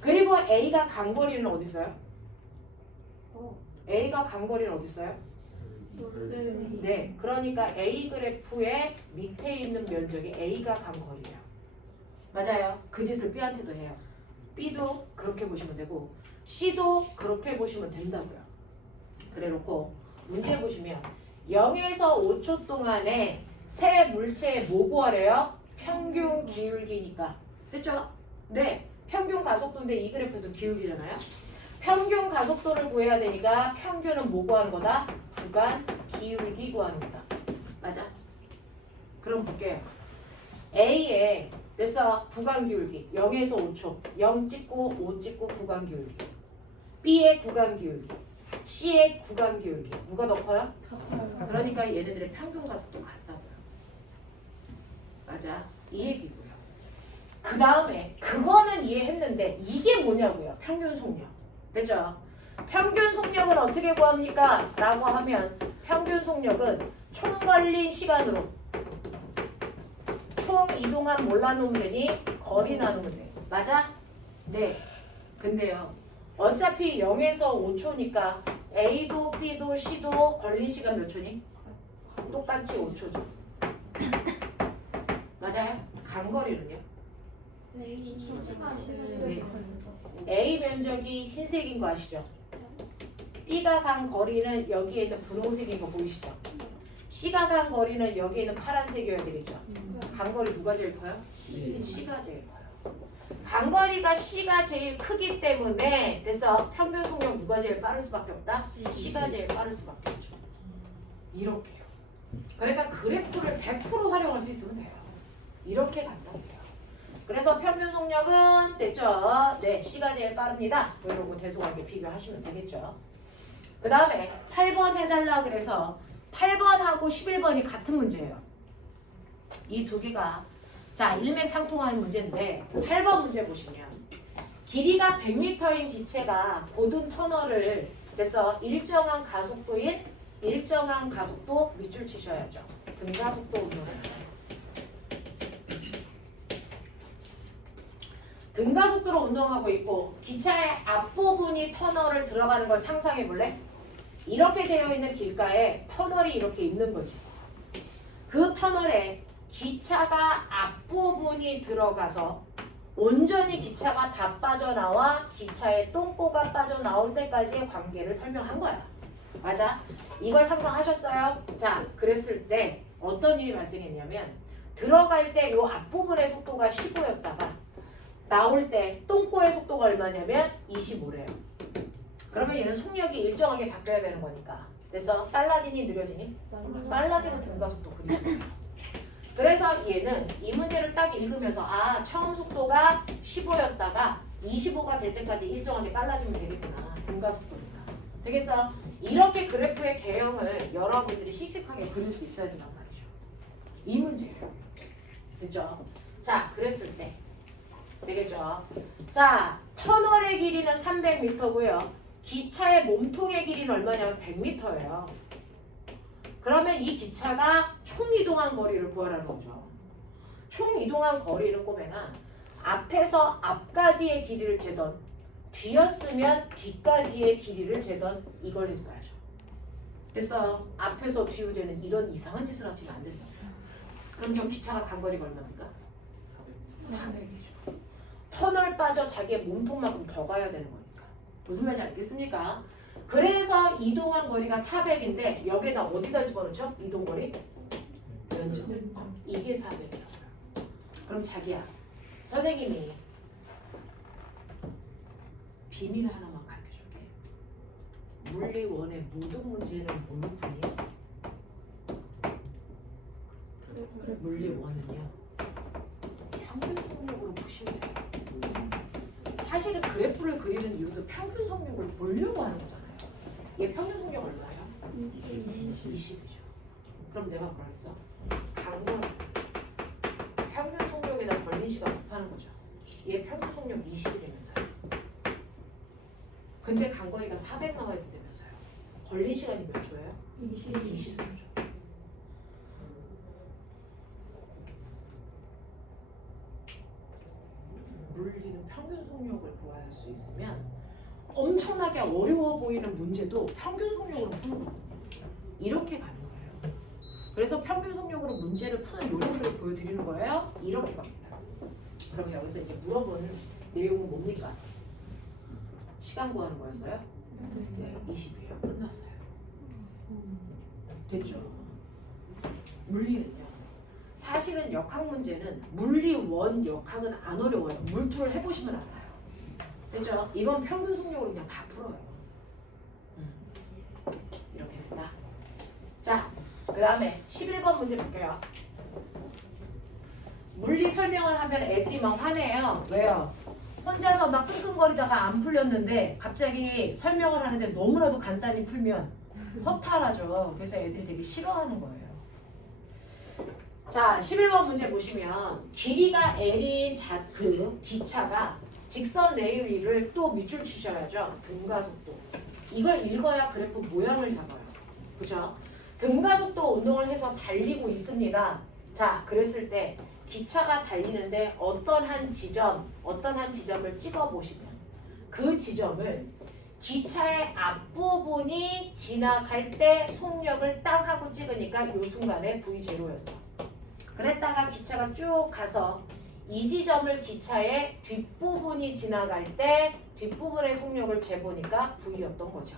그리고 A가 간 거리는 어디 있어요? A가 간 거리는 어디 있어요? 네, 그러니까 A 그래프의 밑에 있는 면적이 A가 간 거리예요. 맞아요. 그 짓을 B한테도 해요. B도 그렇게 보시면 되고 C도 그렇게 보시면 된다고요. 그래놓고 문제 보시면 0에서 5초 동안에 새 물체의 뭐 구하래요? 평균 기울기니까. 됐죠? 네. 평균 가속도인데 이 그래프에서 기울기잖아요. 평균 가속도를 구해야 되니까 평균은 뭐 구하는 거다? 구간 기울기 구하는 거다. 맞아? 그럼 볼게요. A에 됐어. 구간 기울기 0에서 5초 0 찍고 5 찍고 구간 기울기. B의 구간 기울기 C의 구간 기울기 누가 더 커요? 그러니까 얘네들의 평균 가속도 같다고요. 맞아. 이 얘기고요. 그 다음에 그거는 이해했는데 이게 뭐냐고요. 평균 속력. 됐죠? 평균 속력은 어떻게 구합니까? 라고 하면 평균 속력은 총 걸린 시간으로 총 이동한 뭘 나누면 되니? 거리 나누면 돼. 맞아? 네. 근데요. 어차피 0에서 5초니까 A도 B도 C도 걸린 시간 몇 초니? 똑같이 5초죠. 맞아요? 간거리는요? 네. A 면적이 흰색인 거 아시죠? B가 간 거리는 여기에 있는 분홍색인 거 보이시죠? C가 간 거리는 여기에 있는 파란색이어야 되겠죠? 간 거리 누가 제일 커요? C가 제일 커요. 간 거리가 C가 제일 크기 때문에 됐어. 평균 속력 누가 제일 빠를 수밖에 없다? C가 제일 빠를 수밖에 없죠. 이렇게요. 그러니까 그래프를 100% 활용할 수 있으면 돼요. 이렇게 간단해요. 그래서 평균 속력은 됐죠? 네, C가 제일 빠릅니다. 이러고 대소하게 비교하시면 되겠죠. 그 다음에 8번 해달라 그래서 8번하고 11번이 같은 문제예요. 이 두 개가 자 일맥상통하는 문제인데 8번 문제 보시면 길이가 100m인 기체가 고든 터널을 그래서 일정한 가속도인 일정한 가속도 밑줄 치셔야죠. 등가속도 운동을 등가속도로 운동하고 있고 기차의 앞부분이 터널을 들어가는 걸 상상해 볼래? 이렇게 되어 있는 길가에 터널이 이렇게 있는 거지. 그 터널에 기차가 앞부분이 들어가서 온전히 기차가 다 빠져나와 기차의 똥꼬가 빠져나올 때까지의 관계를 설명한 거야. 맞아? 이걸 상상하셨어요? 자, 그랬을 때 어떤 일이 발생했냐면 들어갈 때 요 앞부분의 속도가 15였다가 나올 때 똥꼬의 속도가 얼마냐면 25래요. 그러면 얘는 속력이 일정하게 바뀌어야 되는 거니까. 그래서 빨라지니 느려지니? 빨라지는 등가속도 그리죠. 그래서 얘는 이 문제를 딱 읽으면서 아 처음 속도가 15였다가 25가 될 때까지 일정하게 빨라지면 되겠구나. 등가속도니까. 되겠어? 이렇게 그래프의 개형을 여러분들이 씩씩하게 그릴 수 있어야 된단 말이죠. 이 문제예요. 됐죠? 자, 그랬을 때 되겠죠? 자, 터널의 길이는 300m고요. 기차의 몸통의 길이는 얼마냐면 100m예요. 그러면 이 기차가 총 이동한 거리를 구하라는 거죠. 총 이동한 거리는 꼬매나 앞에서 앞까지의 길이를 재던 뒤였으면 뒤까지의 길이를 재던 이걸 했어야죠. 됐어요. 앞에서 뒤로 재는 이런 이상한 짓을 하시면 안 된다. 그럼 저 기차가 간 거리가 얼마입니까? 400이죠. 터널 빠져 자기의 몸통만큼 더 가야 되는 거니까. 무슨 말인지 알겠습니까? 그래서 이동한 거리가 400인데 여기다 어디다 집어넣죠? 이동 거리? 면적. 이게 400이라고요. 그럼 자기야, 선생님이 비밀 하나만 가르쳐줄게. 물리원의 모든 문제는 뭘로 푸니? 물리원은요 평균 속력으로 푸시면 돼요. 사실은 그래프를 그리는 이유도 평균 속력을 보려고 하는 거잖아요. 얘 평균 속력 얼마예요? 20이죠. 그럼 내가 뭐랬어? 강건 평균 속력에다 걸린 시간 곱하는 거죠. 얘 평균 속력 20이라면서요. 근데 간거리가 400 나와야 된다면서요. 걸린 시간이 몇 초예요? 20초. 물리는 평균 속력을 구할 수 있으면 엄청나게 어려워 보이는 문제도 평균 속력으로 푸는 거거든요. 이렇게 가는 거예요. 그래서 평균 속력으로 문제를 푸는 요령들을 보여드리는 거예요. 이렇게 갑니다. 그러면 여기서 이제 물어본 내용은 뭡니까? 시간 구하는 거였어요? 네, 20이에요. 끝났어요. 됐죠? 물리는요. 사실은 역학 문제는 물리원 역학은 안 어려워요. 물투를 해보시면 알아요. 그렇죠? 이건 평균 속력으로 그냥 다 풀어요. 이렇게 된다. 자, 그 다음에 11번 문제 볼게요. 물리 설명을 하면 애들이 막 화내요. 왜요? 혼자서 막 끙끙거리다가 안 풀렸는데 갑자기 설명을 하는데 너무나도 간단히 풀면 허탈하죠. 그래서 애들이 되게 싫어하는 거예요. 자, 11번 문제 보시면 길이가 L인 그 기차가 직선 레일 위를 또 밑줄 치셔야죠. 등가속도. 이걸 읽어야 그래프 모양을 잡아요. 그죠? 등가속도 운동을 해서 달리고 있습니다. 자, 그랬을 때 기차가 달리는데 어떤 한 지점을 찍어보시면 그 지점을 기차의 앞부분이 지나갈 때 속력을 딱 하고 찍으니까 이 순간에 V0였어. 그랬다가 기차가 쭉 가서 이 지점을 기차의 뒷부분이 지나갈 때 뒷부분의 속력을 재보니까 V였던 거죠.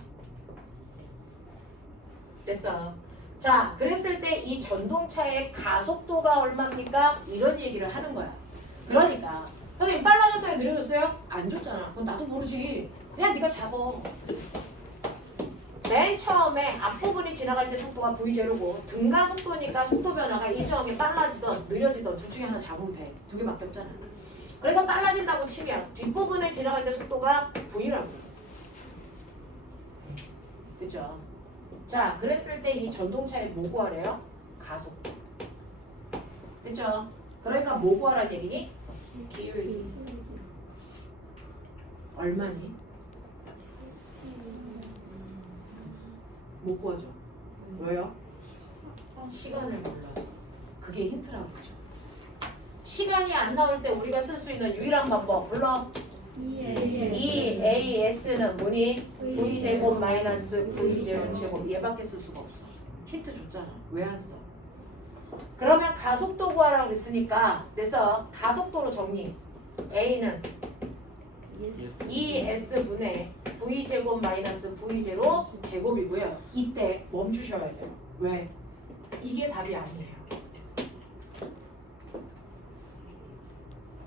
됐어. 자, 그랬을 때 이 전동차의 가속도가 얼마입니까? 이런 얘기를 하는 거야. 그러니까 선생님 빨라졌어요? 느려졌어요? 안 줬잖아. 그건 나도 모르지. 그냥 네가 잡어. 맨 처음에 앞부분이 지나갈 때 속도가 V0고 등가속도니까 속도 변화가 일정하게 빨라지던 느려지던 둘 중에 하나 잡으면 돼. 두 개밖에 없잖아. 그래서 빨라진다고 치면 뒷부분에 지나갈 때 속도가 V라고. 그죠? 자, 그랬을 때 이 전동차에 뭐 구하래요? 가속도. 그죠? 그러니까 뭐 구하라는 얘기니? 기울기. 얼마니? 못 구하죠. 왜요? 시간을 몰라서. 그게 힌트라고 그러죠. 시간이 안 나올 때 우리가 쓸 수 있는 유일한 방법 불러. EAS는 뭐니? V제곱 마이너스 V0 제곱. 얘밖에 쓸 수가 없어. 힌트 줬잖아. 왜 안 써? 그러면 가속도 구하라고 그랬으니까 그래서 가속도로 정리. A는 ES분의 V제곱 마이너스 V0 제곱이고요. 이때 멈추셔야 돼요. 왜? 이게 답이 아니에요.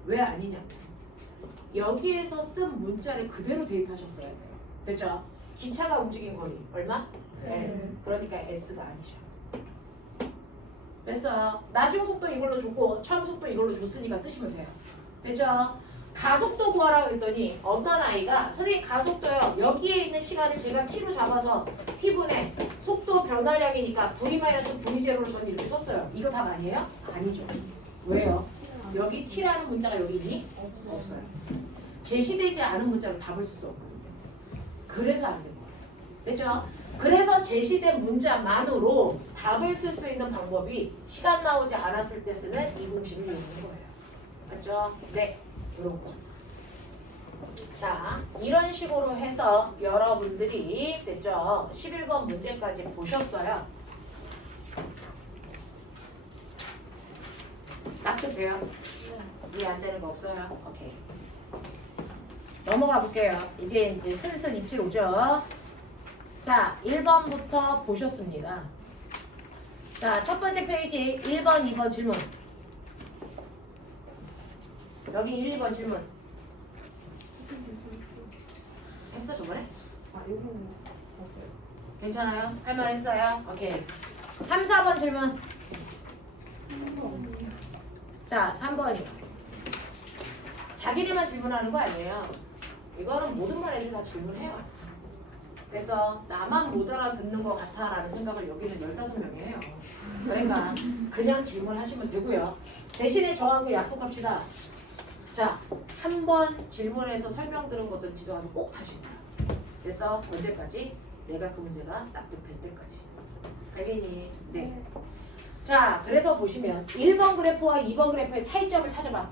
왜 아니냐? 여기에서 쓴 문자를 그대로 대입하셨어야 돼요. 됐죠? 기차가 움직인 거리 얼마? L. 그러니까 S가 아니죠. 됐어요. 나중 속도 이걸로 줬고 처음 속도 이걸로 줬으니까 쓰시면 돼요. 됐죠? 가속도 구하라고 했더니 어떤 아이가 선생님 가속도요. 여기에 있는 시간을 제가 t로 잡아서 t분의 속도 변화량이니까 v-v0로 저는 이렇게 썼어요. 이거 답 아니에요? 아니죠. 왜요? 여기 t라는 문자가 여기 있니? 없어요. 제시되지 않은 문자로 답을 쓸 수 없거든요. 그래서 안 된 거예요. 됐죠? 그래서 제시된 문자만으로 답을 쓸 수 있는 방법이 시간 나오지 않았을 때 쓰는 이 공식을 이용하는 거예요. 맞죠? 네. 이런 거. 자, 이런 식으로 해서 여러분들이 됐죠? 11번 문제까지 보셨어요. 납득돼요? 이해 안 되는 거 없어요? 오케이. 넘어가 볼게요. 이제 슬슬 입질 오죠? 자, 1번부터 보셨습니다. 자, 첫 번째 페이지 1번, 2번 질문. 여기 1, 2번 질문. 했어, 저번에? 괜찮아요? 할 말 했어요? 오케이. 3, 4번 질문. 자, 3번이요. 자기네만 질문하는 거 아니에요. 이거는 모든 반 애들 다 질문해요. 그래서 나만 못 알아듣는 것 같아라는 생각을 여기는 15명이 해요. 그러니까 그냥 질문하시면 되고요. 대신에 저하고 약속합시다. 자, 한 번 질문해서 설명 들은 것도 집에 와서 꼭 하십니다. 그래서 언제까지? 내가 그 문제가 납득될 때까지. 알겠니? 네. 자, 그래서 보시면 1번 그래프와 2번 그래프의 차이점을 찾아봐.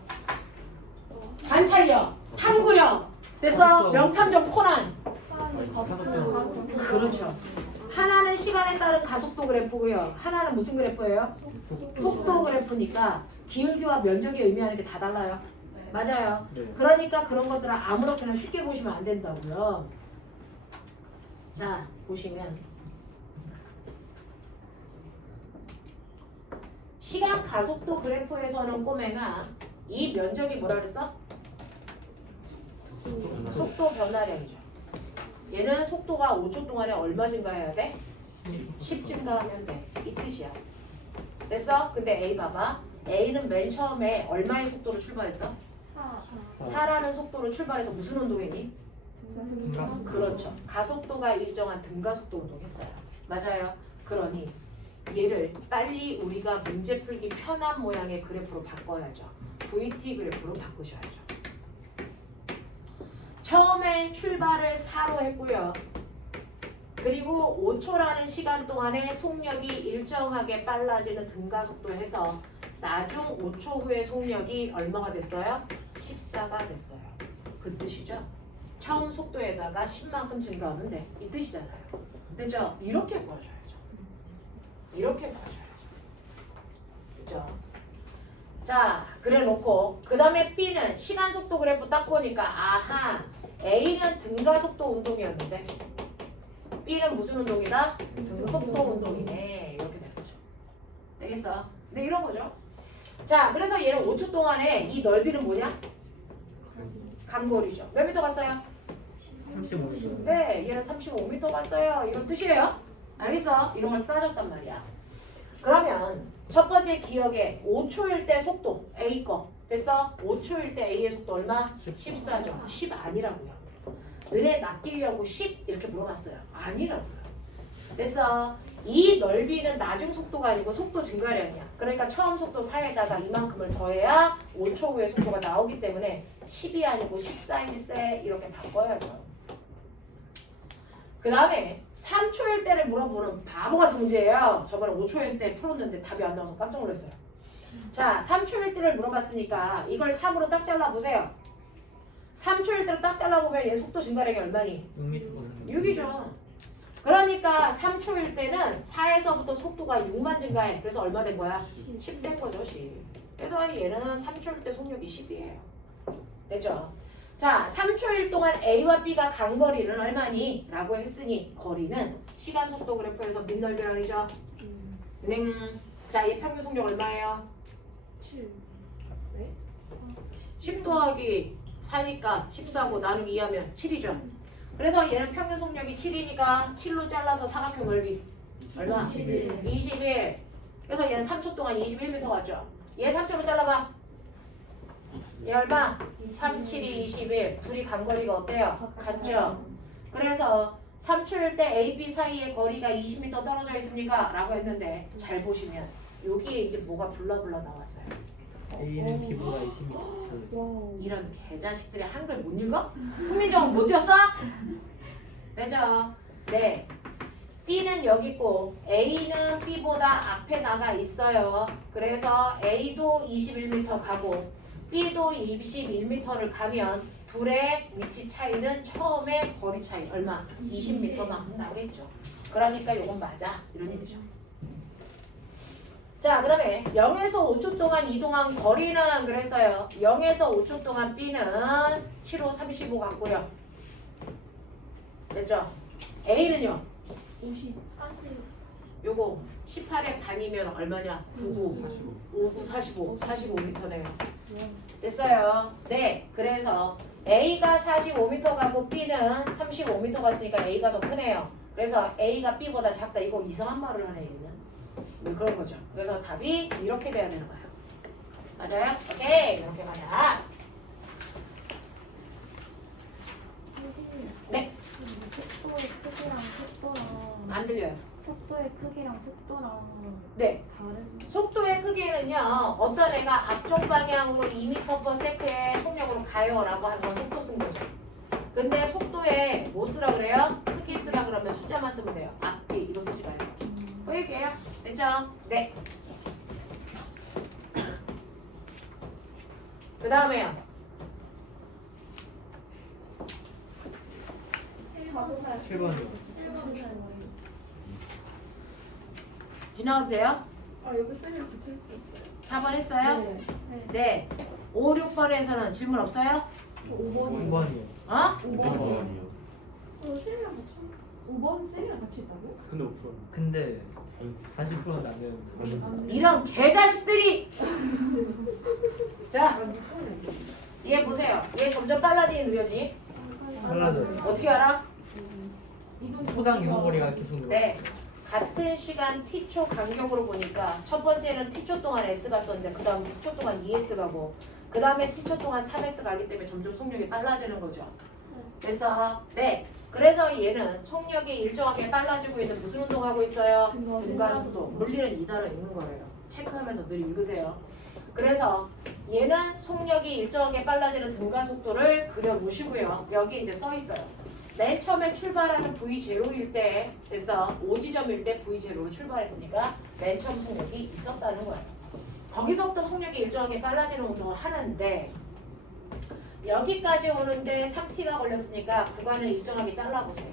관찰력, 탐구력, 그래서 명탐정 코난. 그렇죠. 하나는 시간에 따른 가속도 그래프고요. 하나는 무슨 그래프예요? 속도 그래프니까 기울기와 면적이 의미하는 게 다 달라요. 맞아요. 그러니까 그런 것들은 아무렇게나 쉽게 보시면 안 된다고요. 자, 보시면 시간 가속도 그래프에서는 꼬맹아 이 면적이 뭐라 그랬어? 속도 변화량이죠. 얘는 속도가 5초 동안에 얼마 증가해야 돼? 10 증가하면 돼. 이 뜻이야. 됐어? 근데 A 봐봐. A는 맨 처음에 얼마의 속도로 출발했어? 4라는 속도로 출발해서 무슨 운동이니? 그렇죠. 가속도가 일정한 등가속도 운동했어요. 맞아요. 그러니 얘를 빨리 우리가 문제 풀기 편한 모양의 그래프로 바꿔야죠. VT 그래프로 바꾸셔야죠. 처음에 출발을 4로 했고요. 그리고 5초라는 시간 동안에 속력이 일정하게 빨라지는 등가속도 해서 나중 5초 후에 속력이 얼마가 됐어요? 14가 됐어요. 그 뜻이죠. 처음 속도에다가 10만큼 증가하면 돼. 이 뜻이잖아요. 그죠? 이렇게 보여줘야죠. 이렇게 보여줘야죠. 그죠? 자, 그래 놓고 그 다음에 B는 시간 속도 그래프 딱 보니까 아하, A는 등가속도 운동이었는데 B는 무슨 운동이다? 등속도 운동이네. 이렇게 되는 거죠. 되겠어? 네, 이런 거죠. 자, 그래서 얘는 5초 동안에 이 넓이는 뭐냐? 간거리죠. 몇 미터 갔어요? 35m. 네, 얘는 35m 갔어요. 이런 뜻이에요. 알겠어? 이런 걸 따졌단 말이야. 그러면 첫 번째 기억에 5초일 때 속도 A 거 됐어? 5초일 때 A의 속도 얼마? 14죠. 10 아니라고요. 너네 낚이려고 10 이렇게 물어봤어요. 아니라고요. 됐어? 이 넓이는 나중 속도가 아니고 속도 증가량이야. 그러니까 처음 속도 4에다가 이만큼을 더해야 5초 후에 속도가 나오기 때문에 10이 아니고 14일세 이렇게 바꿔야죠. 그 다음에 3초일 때를 물어보는 바보 같은 문제예요. 저번에 5초일 때 풀었는데 답이 안 나와서 깜짝 놀랐어요. 자, 3초일 때를 물어봤으니까 이걸 3으로 딱 잘라보세요. 3초일 때를 딱 잘라보면 얘 속도 증가량이 얼마니? 6m. 6이죠. 그러니까 3초일 때는 4에서부터 속도가 6만 증가해. 그래서 얼마 된 거야? 10 된 거죠, 10. 그래서 얘는 3초일 때 속력이 10이에요. 됐죠? 자, 3초일 동안 A와 B가 간 거리는 얼마니? 라고 했으니 거리는 시간 속도 그래프에서 민 넓이라고 그러죠? 자, 이 평균 속력 얼마예요? 7. 10 더하기 4니까 14고 나누기 2하면 7이죠. 그래서 얘는 평균 속력이 7이니까 7로 잘라서 사각형 넓이 얼마? 21. 그래서 얘는 3초 동안 21m 왔죠. 얘 3초로 잘라봐. 얘 얼마? 3, 7이 21. 둘이 간거리가 어때요? 같죠? 그래서 3초일 때 A, B 사이의 거리가 20m 떨어져 있습니까? 라고 했는데 잘 보시면 여기에 이제 뭐가 블러블러 나왔어요. A는 B보다 20m 있어요. 와. 이런 개자식들이 한글 못 읽어? 훈민정음 못 띄웠어? 되죠? 네. B는 여기 있고 A는 B보다 앞에 나가 있어요. 그래서 A도 21m 가고 B도 21m를 가면 둘의 위치 차이는 처음에 거리 차이 얼마? 20m만큼 나오겠죠. 그러니까 이건 맞아. 이런 얘기죠. 자, 그 다음에 0에서 5초 동안 이동한 거리는 그랬어요. 0에서 5초 동안 B는 7호 35 같고요. 됐죠? A는요. 50. 40. 요거 18의 반이면 얼마냐? 99. 5, 45. 45m네요. 됐어요. 네. 그래서 A가 45m 가고 B는 35m 갔으니까 A가 더 크네요. 그래서 A가 B보다 작다. 이거 이상한 말을 하네, 얘는. 왜 그런 거죠. 그래서 답이 이렇게 돼야 되는 거예요. 맞아요? 오케이. 이렇게 가자. 선생님. 네. 속도의 크기랑 속도랑 안 들려요. 속도의 크기랑 속도랑 네. 다른. 속도의 크기는요. 어떤 애가 앞쪽 방향으로 2m/s의 속력으로 가요라고 하는 건 속도 쓴 거죠. 근데 속도에 뭐 쓰라 그래요? 크기 쓰라 그러면 숫자만 쓰면 돼요. 앞뒤 이거 쓰지 말고. 보일게요. 됐죠? 네. 그 다음에요. 7번이요. 지나가도 돼요? 아 여기 쌤이랑 붙여 있어요. 4번 했어요? 네. 네. 5, 6번에서는 질문 없어요? 5번이요. 5번이요. 어? 5번이요. 쌤이랑 같이. 5번 쌤이랑 같이 있다고요? 근데 5%. 근데 40%는 나는 이런 개자식들이! 자, 얘 보세요. 얘 점점 빨라지는 우여지. 빨라져요. 어떻게 알아? 초당 이동거리가 계속 늘어. 네. 같은 시간 t초 간격으로 보니까 첫 번째는 t초 동안 s가 썼는데 그 다음 t초 동안 2s 가고 그 다음에 t초 동안 3s 가기 때문에 점점 속력이 빨라지는 거죠. 그래서 네. 그래서 얘는 속력이 일정하게 빨라지고 있는 무슨 운동을 하고 있어요? 등가속도. 물리는 이달을 읽는 거예요. 체크하면서 늘 읽으세요. 그래서 얘는 속력이 일정하게 빨라지는 등가속도를 그려놓으시고요. 여기 이제 써 있어요. 맨 처음에 출발하는 V0일 때 그래서 5지점일 때 V0로 출발했으니까 맨 처음 속력이 있었다는 거예요. 거기서부터 속력이 일정하게 빨라지는 운동을 하는데 여기까지 오는데 3t가 걸렸으니까 구간을 일정하게 잘라보세요.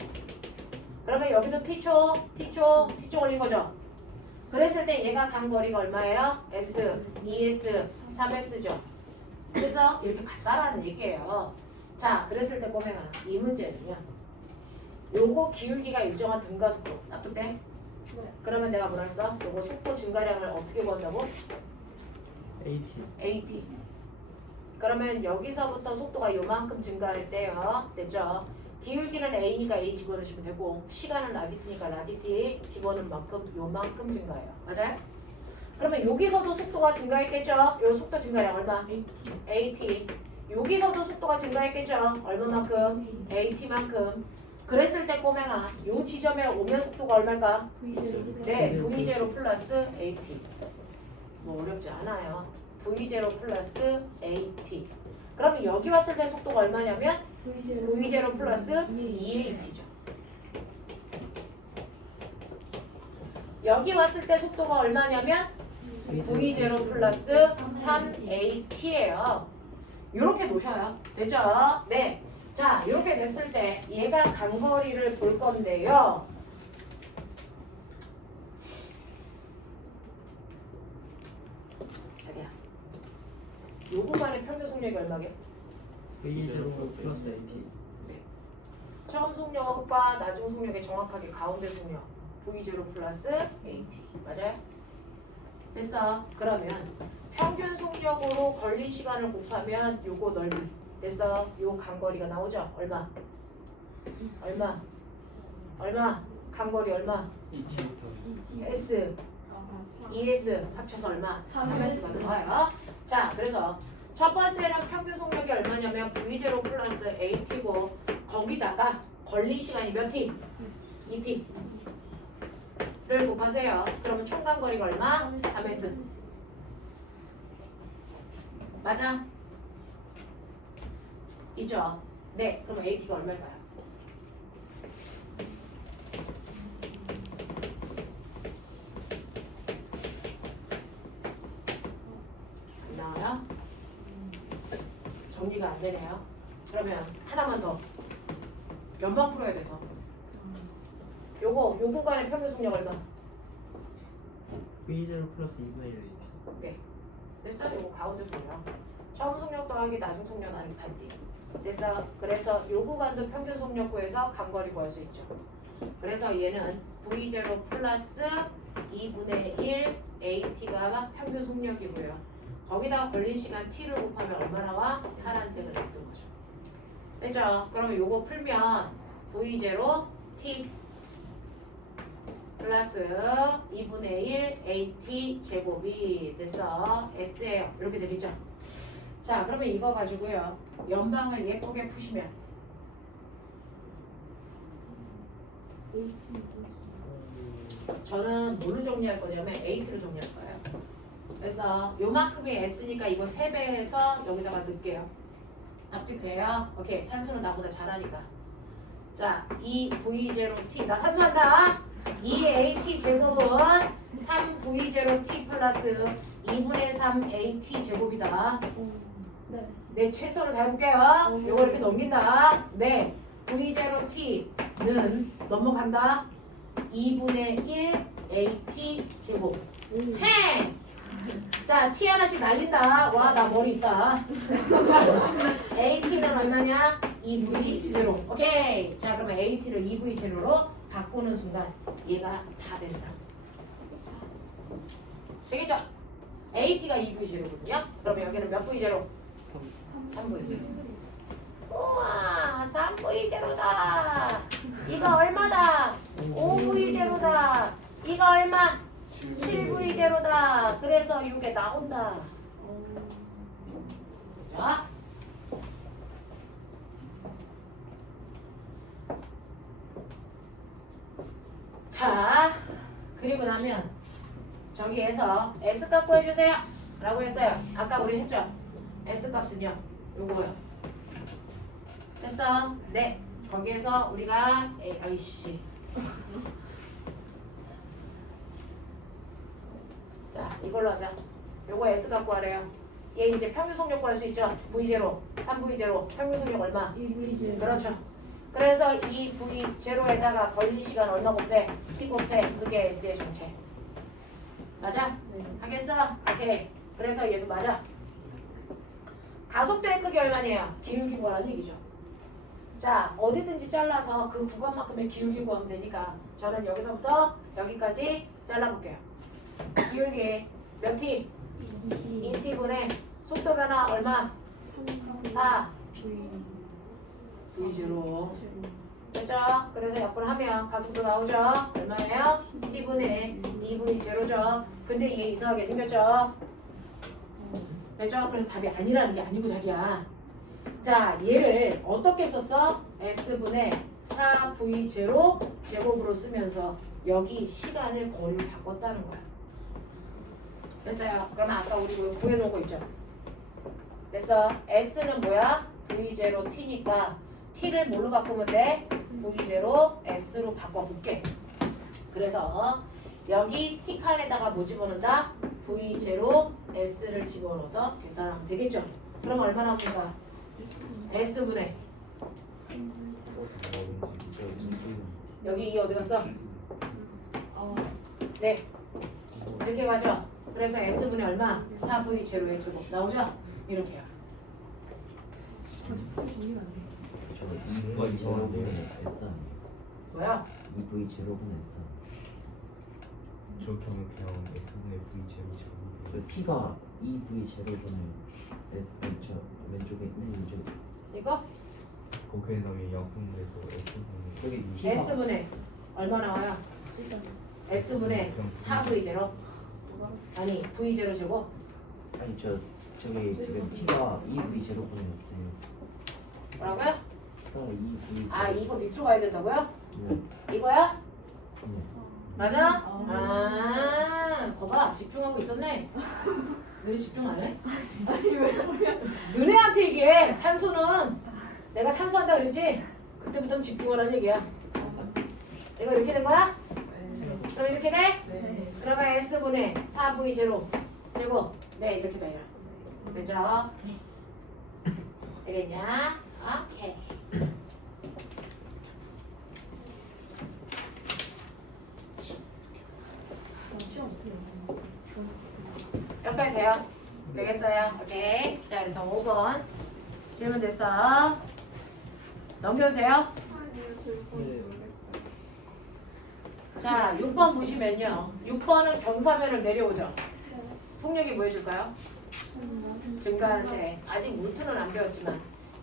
그러면 여기도 t초 걸린 거죠. 그랬을 때 얘가 간 거리가 얼마예요? s, 2s, 3s죠. 그래서 이렇게 같다라는 얘기예요. 자, 그랬을 때 꼬맹아 이 문제는요. 요거 기울기가 일정한 등가속도 납득돼? 네. 그러면 내가 뭐라 했어? 요거 속도 증가량을 어떻게 구한다고? AT. AT. 그러면 여기서부터 속도가 요만큼 증가할 때요. 됐죠? 기울기는 A니까 A 집어넣으시면 되고 시간은 라디티니까 라디티 집어넣은 만큼 요만큼 증가해요. 맞아요? 그러면 여기서도 속도가 증가했겠죠? 요 속도 증가량 얼마? AT. 여기서도 속도가 증가했겠죠? 얼마만큼? AT만큼. 그랬을 때 꼬맹아 요 지점에 오면 속도가 얼마일까? 네, V0 플러스 AT. 뭐 어렵지 않아요. V0 플러스 AT. 그럼 여기 왔을 때 속도가 얼마냐면 V0 플러스 2AT죠. 여기 왔을 때 속도가 얼마냐면 V0 플러스 3AT예요. 이렇게 놓으셔요. 됐죠? 네. 자, 이렇게 됐을 때 얘가 간거리를 볼 건데요. 자기야. 요 구간의 평균 속력이 얼마게? V0 플러스 AT. 처음 속력과 나중 속력의 정확하게 가운데 속력 V0 플러스 AT. 맞아요? 됐어. 그러면 평균 속력으로 걸린 시간을 곱하면 요거 넓이. 됐어. 요 간거리가 나오죠? 얼마? 간거리 얼마? S 2S 합쳐서 얼마? 3S가 나와요. 자, 그래서 첫 번째는 평균 속력이 얼마냐면 V0 플러스 AT고 거기다가 걸린 시간이 몇 T? 2T를 곱하세요. 그러면 총 간거리가 얼마? 3S. 맞아? 이죠? 네, 그럼 AT가 얼마일까요? 안 나와요? 정리가 안 되네요. 그러면 하나만 더. 연방 풀어야 돼서. 요 구간의 평균 속력 얼마? V0 플러스 2분의 1 AT. 네. 됐어? 요거 가운데 보면 처음 속력 더하기 나중 속력 나누기 반대. 됐어? 그래서 요 구간도 평균 속력 구해서 간거리 구할 수 있죠. 그래서 얘는 V0 플러스 2분의 1 AT가 평균 속력이고요. 거기다가 걸린 시간 T를 곱하면 얼마 나와? 파란색을 쓴 거죠. 됐죠? 그러면 요거 풀면 V0 T 플러스 2분의 1 AT 제곱이 됐어. S예요. 이렇게 되겠죠? 자, 그러면 이거 가지고요. 연방을 예쁘게 푸시면 저는 뭐로 정리할 거냐면 AT로 정리할 거예요. 그래서 요만큼이 S니까 이거 3배 해서 여기다가 넣을게요. 납득돼요? 오케이. 산수는 나보다 잘하니까. 자, 2V0T 나 산수한다. 2AT 제곱은 3V0T 플러스 2분의 3AT 제곱이다. 네. 네, 최선을 다해볼게요. 요거 이렇게 넘긴다. 네, V0T는 넘어간다. 2분의 1 AT 제곱. 팽! 자, T 하나씩 날린다. 와, 나 머리 있다. 자, AT는 얼마냐? 2V0. 오케이. 자, 그러면 AT를 2V0로 바꾸는 순간 얘가 다 된다. 되겠죠? AT가 2V0거든요. 그러면 여기는 몇 V0? 3V0. 우와, 3V0다. 이거 얼마다? 5V0다. 이거 얼마? 7V0다. 그래서 이게 나온다. 자. 자, 그리고 나면 저기에서 S값 구해주세요 라고 했어요. 아까 우리 했죠? S값은요 요거요. 됐어? 네. 거기에서 우리가 아이씨 자, 이걸로 하자. 요거 S값 구하래요. 얘 이제 평균 속력 구할 수 있죠? V0, 3V0 평균 속력 얼마? 2V0. 그렇죠. 그래서 이 V0에다가 걸린 시간 얼마 곱해? T 곱해. 그게 S의 전체. 맞아? 네. 하겠어? 오케이. 그래서 얘도 맞아. 가속도의 크기 얼마냐? 기울기 구하라는 얘기죠. 자, 어디든지 잘라서 그 구간만큼의 기울기 구하면 되니까 저는 여기서부터 여기까지 잘라볼게요. 기울기 몇 T? 2T분의 속도 변화 얼마? 4 V0. 됐죠? 그래서 약분하면 가속도 나오죠? 얼마예요? T분의 2V0죠. 근데 얘 이상하게 생겼죠? 됐죠? 그래서 답이 아니라는 게 아니고 자기야. 자, 얘를 어떻게 썼어? S분의 4V0 제곱으로 쓰면서 여기 시간을 거리를 바꿨다는 거야. 됐어요? 그러면 아까 우리 구해놓은 거 있죠? 됐어? S는 뭐야? V0T니까 T를 뭘로 바꾸면 돼? V0 S로 바꿔볼게. 그래서 여기 T 칸에다가 뭐 집어넣는다? V0 S를 집어넣어서 계산하면 되겠죠? 그럼 얼마 나옵니까? S분의 여기 이 어디 갔어? 네. 이렇게 가죠? 그래서 S분의 얼마? 4V0의 제곱 나오죠? 이렇게요. 저거 2V0분의 S 뭐야? 2V0분의 S 저렇게 하면 그냥 S분의 V 제로 제로. 그 T가 2V 제로분의 S 저 왼쪽에 있는 이제 이거 거기에 다음에 약분해서 S분의 여기 T가 S분의 얼마 나와요? S분의 4V 제로 아니 V 제로 제곱 아니 저기 지금 T가 2V 제로분의 S예요. 뭐라고요? T가 2V 아 이거 밑으로 가야 된다고요? 네. 이거야? 네. 맞아? 아 거봐 집중하고 있었네 너네 집중 안 해? 아니 왜 그래? 너네한테 얘기해 산소는 내가 산소 한다 그랬지? 그때부터는 집중하라는 얘기야 이거 이렇게 된 거야? 그럼 이렇게 돼? 네. 그러면 S분의 4V 제로 제곱 네 이렇게 돼요 그죠? 되겠냐? 오케이 시험 어떻게 해? 여기까지 돼요? 되겠어요? 오케이 자 그래서 5번 질문 됐어 넘겨도 돼요? 네. 자 6번 보시면요 6번은 경사면을 내려오죠 속력이 뭐 해줄까요? 증가하는데 아직 물투는 안 배웠지만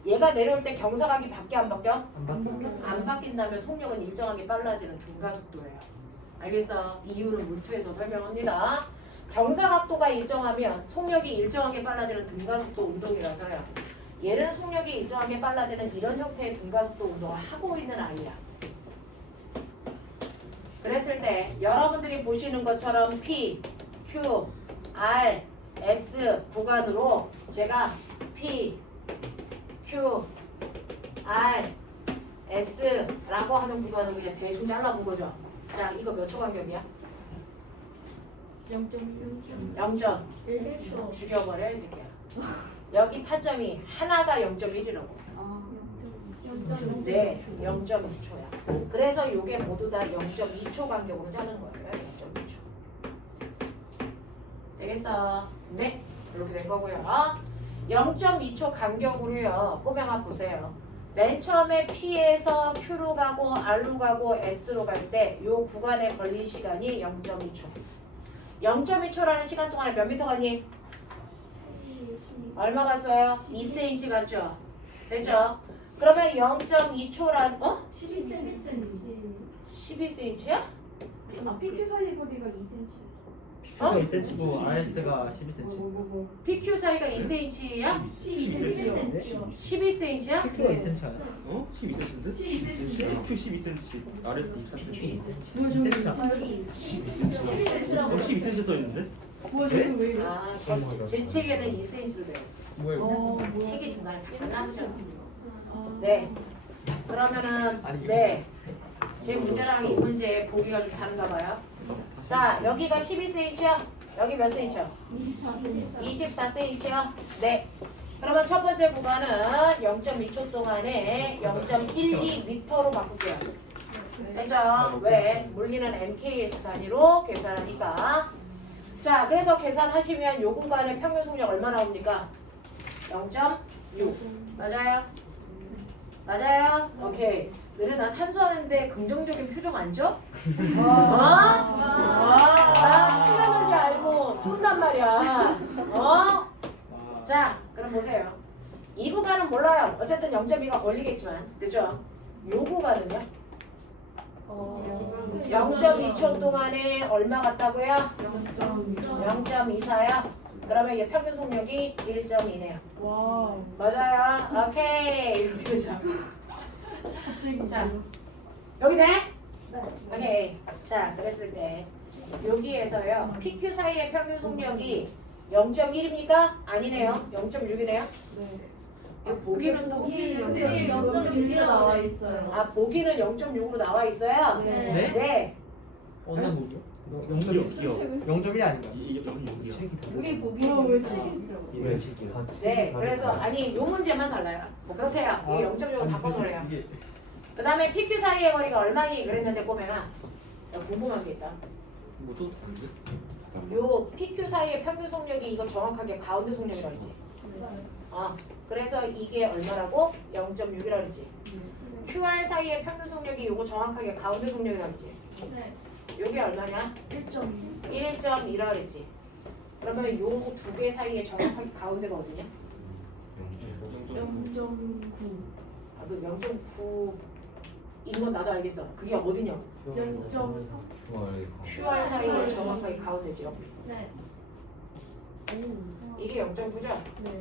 얘가 내려올 때 경사각이 바뀌어 안 바뀌어? 안 바뀌어. 안 바뀐다면 속력은 일정하게 빨라지는 증가속도예요 알겠어? 이유는 물투에서 설명합니다 경사각도가 일정하면 속력이 일정하게 빨라지는 등가속도 운동이라서요 얘는 속력이 일정하게 빨라지는 이런 형태의 등가속도 운동을 하고 있는 아이야 그랬을 때 여러분들이 보시는 것처럼 P, Q, R, S 구간으로 제가 P, Q, R, S라고 하는 구간을 그냥 대충 잘라본 거죠. 자, 이거 몇 초 간격이야? 0.1초 죽여버려 이 새끼야. 여기 타점이 하나가 0.1이라고. 네, 0.2초야. 그래서 요게 모두 다 0.2초 간격으로 자르는 거예요. 0.2초. 되겠어? 네, 이렇게 된 거고요. 0.2초 간격으로요. 꼬맹아 보세요. 맨 처음에 P에서 Q로 가고 R로 가고 S로 갈 때 요 구간에 걸린 시간이 0.2초. 0.2초라는 시간 동안에 몇 미터 갔니? 얼마 갔어요? 2cm 갔죠? 됐죠? 그러면 0.2초란 12cm야? PQ 사이 거리가 2cm. Q가 2cm고 RS가 12cm. PQ 사이가 2cm야? 12cm. 12cm야? Q가 2cm 아니야? 어? 12cm? Q 12cm RS 23cm 2cm. 12cm 써있는데? 뭐야 지금 왜 이래? 아, 제 책에는 2cm로 되어 있어. 뭐야 이거? 책의 중간에 나오죠. 네. 그러면은 아니, 네. 제 문제랑 이 문제 보기가 좀 다른가 봐요. 자, 여기가 12cm야. 여기 몇 cm야? 24cm야. 네. 그러면 첫 번째 구간은 0.2초 동안에 0.12m로 바꿀게요. 됐죠? 왜? 물리는 MKS 단위로 계산하니까. 자, 그래서 계산하시면 요 공간의 평균 속력 얼마 나옵니까? 0.6. 맞아요? 맞아요? 오케이. 너네 나 산소하는데 긍정적인 표정 안 줘? 나 틀렸는 줄 알고 톤단 말이야. 자, 그럼 보세요. 이 구간은 몰라요. 어쨌든 0.2가 걸리겠지만. 그죠? 요 구간은요? 0.2초 동안에 얼마 같다고요? 0.24요? 그러면 이게 평균 속력이 1.2네요. 와. 맞아요. 오케이. 이렇게 되죠. 갑자기. 자, 여기 돼? 오케이. 자, 그랬을 때 여기에서요. PQ 사이의 평균 속력이 0.1입니까? 아니네요. 0.6이네요. 보기는 또 근데 0.6이라 나와 있어요. 아, 보기는 0.6으로 나와 있어요? 네. 네? 네. 어느 뭐죠? 여기요. 0.1이 아닌가? 여기 보기로 왜 책이 왜? 네. 그래서 아니, 요 문제만 달라요. 뭐 그렇대요. 이게 0.6으로 바꿔서 그래요. 이게 그 다음에 PQ 사이의 거리가 얼마니 그랬는데 꼬매가 야, 궁금한 게 있다. 뭐또 다른데? 요 PQ 사이의 평균 속력이 이거 정확하게 가운데 속력이라고 했지. 그래서 이게 얼마라고? 0.6이라고 했지. QR 사이의 평균 속력이 요거 정확하게 가운데 속력이라고 했지. 요게 얼마냐? 1.2. 1.2라 그랬지. 그러면 요 두 개 사이에 정확하게 가운데가 어디냐? 0.9. 아, 그 0.9인 건 나도 알겠어. 그게 어디냐? 0.3. QR 사이에 정확하게 가운데죠. 네. 이게 0.9죠? 네.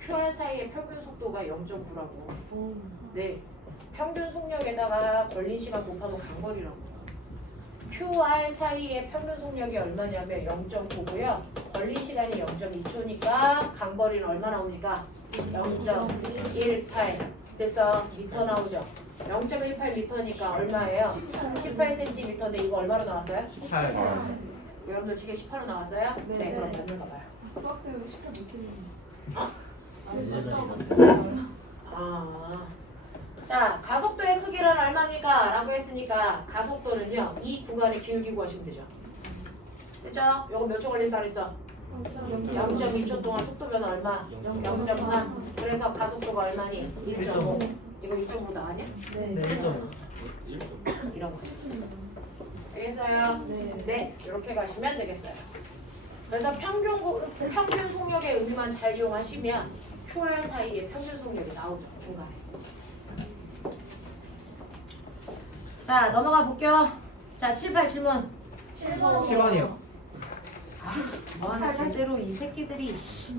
QR 사이의 평균 속도가 0.9라고. 오. 네. 평균 속력에다가 걸린 시간 곱하면 간거리라고. QR 사이의 평균 속력이 얼마냐면 0.9고요. 걸린 시간이 0.2초니까 간거리는 얼마 나옵니까? 0.18. 됐어. 미터 나오죠. 0.18 미터니까 얼마예요? 18cm인데 이거 얼마로 나왔어요? 8. 여러분들 지금 18로 나왔어요? 네. 네, 그럼 맞는 거 봐요. 수학생은 18 못했는데. 아. 자, 가속도의 크기는 얼마입니까? 라고 했으니까 가속도는요. 이 구간을 기울기 구하시면 되죠. 됐죠? 요거 몇 초 걸린다 그랬어? 0.2초 동안 속도 변화 얼마? 0.3. 그래서 가속도가 얼마니? 1.5. 이거 2.5 나왔냐? 네, 1.5. 이런 거죠. 알겠어요? 네. 네, 이렇게 가시면 되겠어요. 그래서 평균 속력의 의미만 잘 이용하시면 QR 사이에 평균 속력이 나오죠, 중간에. 자, 넘어가 볼게요. 자, 7, 8 질문. 7번이요. 아, 제대로 이 새끼들이. 씨.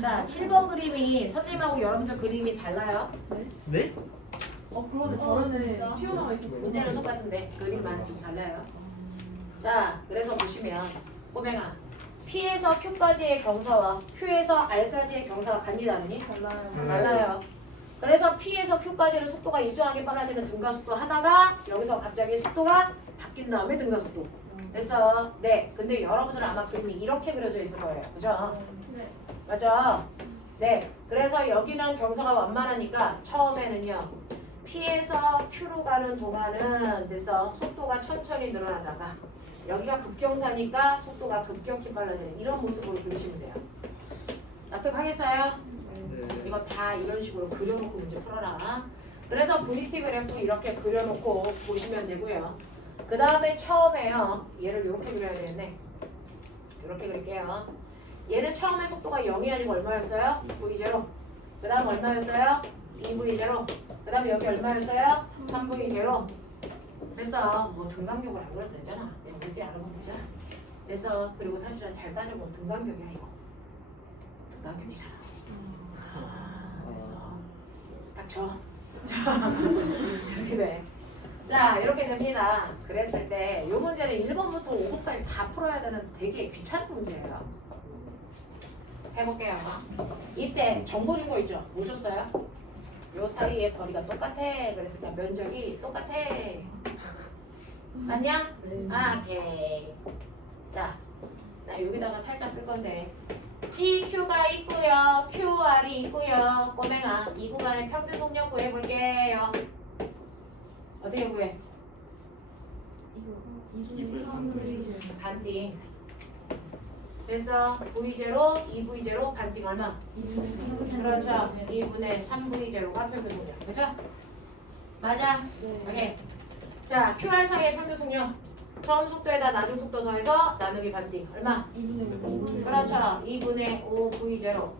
자, 7번 그림이 선생님하고 여러분들 그림이 달라요. 네? 그러네. 저런데 튀어나와 있어. 문제는 똑같은데 그림만 좀 달라요. 자, 그래서 보시면 꼬맹아, P에서 Q까지의 경사와 Q에서 R까지의 경사가 같니 다르니? 달라요. 달라요. 그래서 P에서 Q까지는 속도가 일정하게 빨라지는 등가속도 하다가 여기서 갑자기 속도가 바뀐 다음에 등가속도. 됐어. 네. 근데 여러분들은 아마 그림이 이렇게 그려져 있을 거예요. 그죠? 네. 맞죠? 네. 그래서 여기는 경사가 완만하니까 처음에는요. P에서 Q로 가는 동안은 됐어. 속도가 천천히 늘어나다가 여기가 급경사니까 속도가 급격히 빨라지는 이런 모습으로 그리시면 돼요. 납득하겠어요? 네. 이거 다 이런 식으로 그려놓고 문제 풀어라. 그래서 VT 그래프 이렇게 그려놓고 보시면 되고요. 그 다음에 처음에요. 얘를 이렇게 그려야 되겠네. 이렇게 그릴게요. 얘는 처음에 속도가 0이 아니고 얼마였어요? V0. 그 다음 얼마였어요? 2V0. 그 다음에 여기 얼마였어요? 3V0. 됐어. 뭐 등간격을 안 그려도 되잖아. 내가 물때 알아보면 되잖아. 됐어. 그리고 사실은 잘 따져보면 등간격이야 이거. 등간격이잖아. 됐어. 닥쳐. 자, 이렇게 돼. 자, 이렇게 됩니다. 그랬을 때 이 문제는 1번부터 5번까지 다 풀어야 되는 되게 귀찮은 문제예요. 해볼게요. 이때 정보 준 거 있죠? 뭐 줬어요? 요 사이의 거리가 똑같아. 그랬을 때 면적이 똑같아. 맞냐? 아, 오케이. 자, 나 여기다가 살짝 쓸 건데 PQ가 있고요. QR이 있고요. 꼬맹아, 이 구간의 평균 속력 구해볼게요. 어떻게 구해? 반띵. 됐어. V0, 2V0, 반띵 얼마? 그렇죠. 2분의 3V0가 평균 속력. 그렇죠? 맞아? 오케이. 자, QR 사이의 평균 속력. 처음 속도에다 나중 속도 더해서 나누기 반띵. 얼마? 2분의 5. 그렇죠. 2분의 5V0.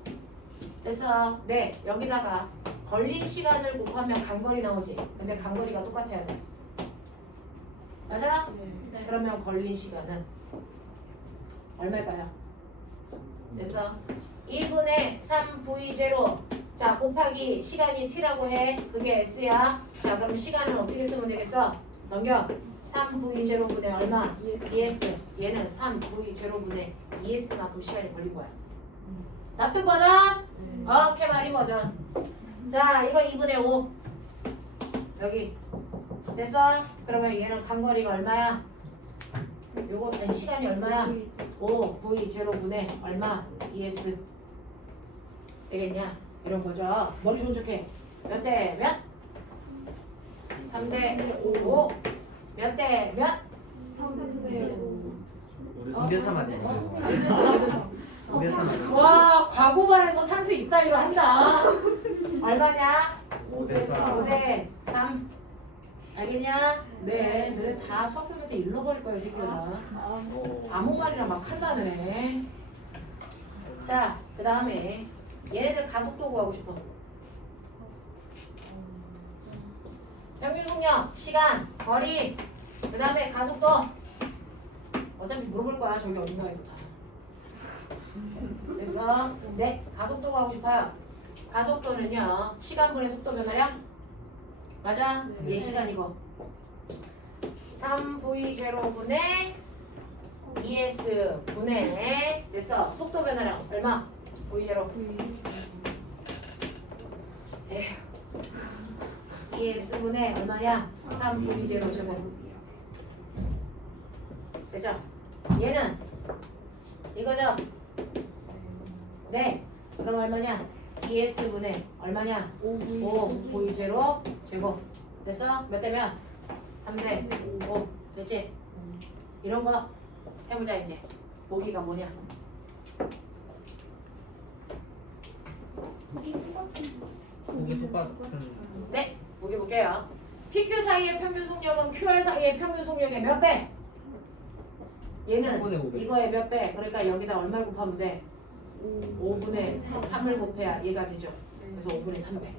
됐어. 네. 여기다가 걸린 시간을 곱하면 간거리 나오지. 근데 간거리가 똑같아야 돼. 맞아? 네. 그러면 걸린 시간은 얼마일까요? 됐어. 2분의 3V0. 자, 곱하기 시간이 T라고 해. 그게 S야. 자, 그럼 시간을 어떻게 쓰면 되겠어? 넘겨. 3V0분의 얼마? 2S. 얘는 3V0분의 2S만큼 시간이 걸린 거야. 납득 버전? 오케이, 말이 버전. 자, 이거 2분의 5. 여기. 됐어? 그러면 얘는 간거리가 얼마야? 요거 시간이 얼마야? 5V0분의 얼마? 2S. 되겠냐? 이런 거죠. 머리 좀 좋게. 몇 대 몇? 3대 5. 몇 대 몇? 3분의 5. 5대 3 아니에요? 5대 3 아니에요? 와, 과고반에서 산수 이따위로 한다. 얼마냐? 5대 4. 5대 3. 알겠냐? 네, 너네 다 수학 선생님 때 잃어버릴 거야, 새끼야. 아무 말이나 막 한다네. 자, 그 다음에 얘네들 가속도 구하고 싶어. 평균 속력, 시간, 거리, 그 다음에 가속도. 어차피 물어볼 거야, 저기 어딘가에서 다. 그래서 네, 가속도 구하고 싶어요. 가속도는요, 시간분의 속도 변화량. 맞아? 얘 시간이고 3v0분의 2s 분의 됐어. 속도 변화량 얼마? v0 에휴 2s 분의 얼마냐? 3v0 제곱 됐죠? 얘는 이거죠? 네 그럼 얼마냐? 2s 분의 얼마냐? 5v0 제곱 됐어? 몇 대면? 3대 5 됐지? 이런 거 해보자 이제. 보기가 뭐냐? 보기 똑같은. 네, 보기 볼게요. PQ 사이의 평균 속력은 QR 사이의 평균 속력의 몇 배? 얘는 3분의 5배. 이거의 몇 배? 그러니까 여기다 얼마를 곱하면 돼? 5분의 3을 곱해야 얘가 되죠. 그래서 5분의 3배.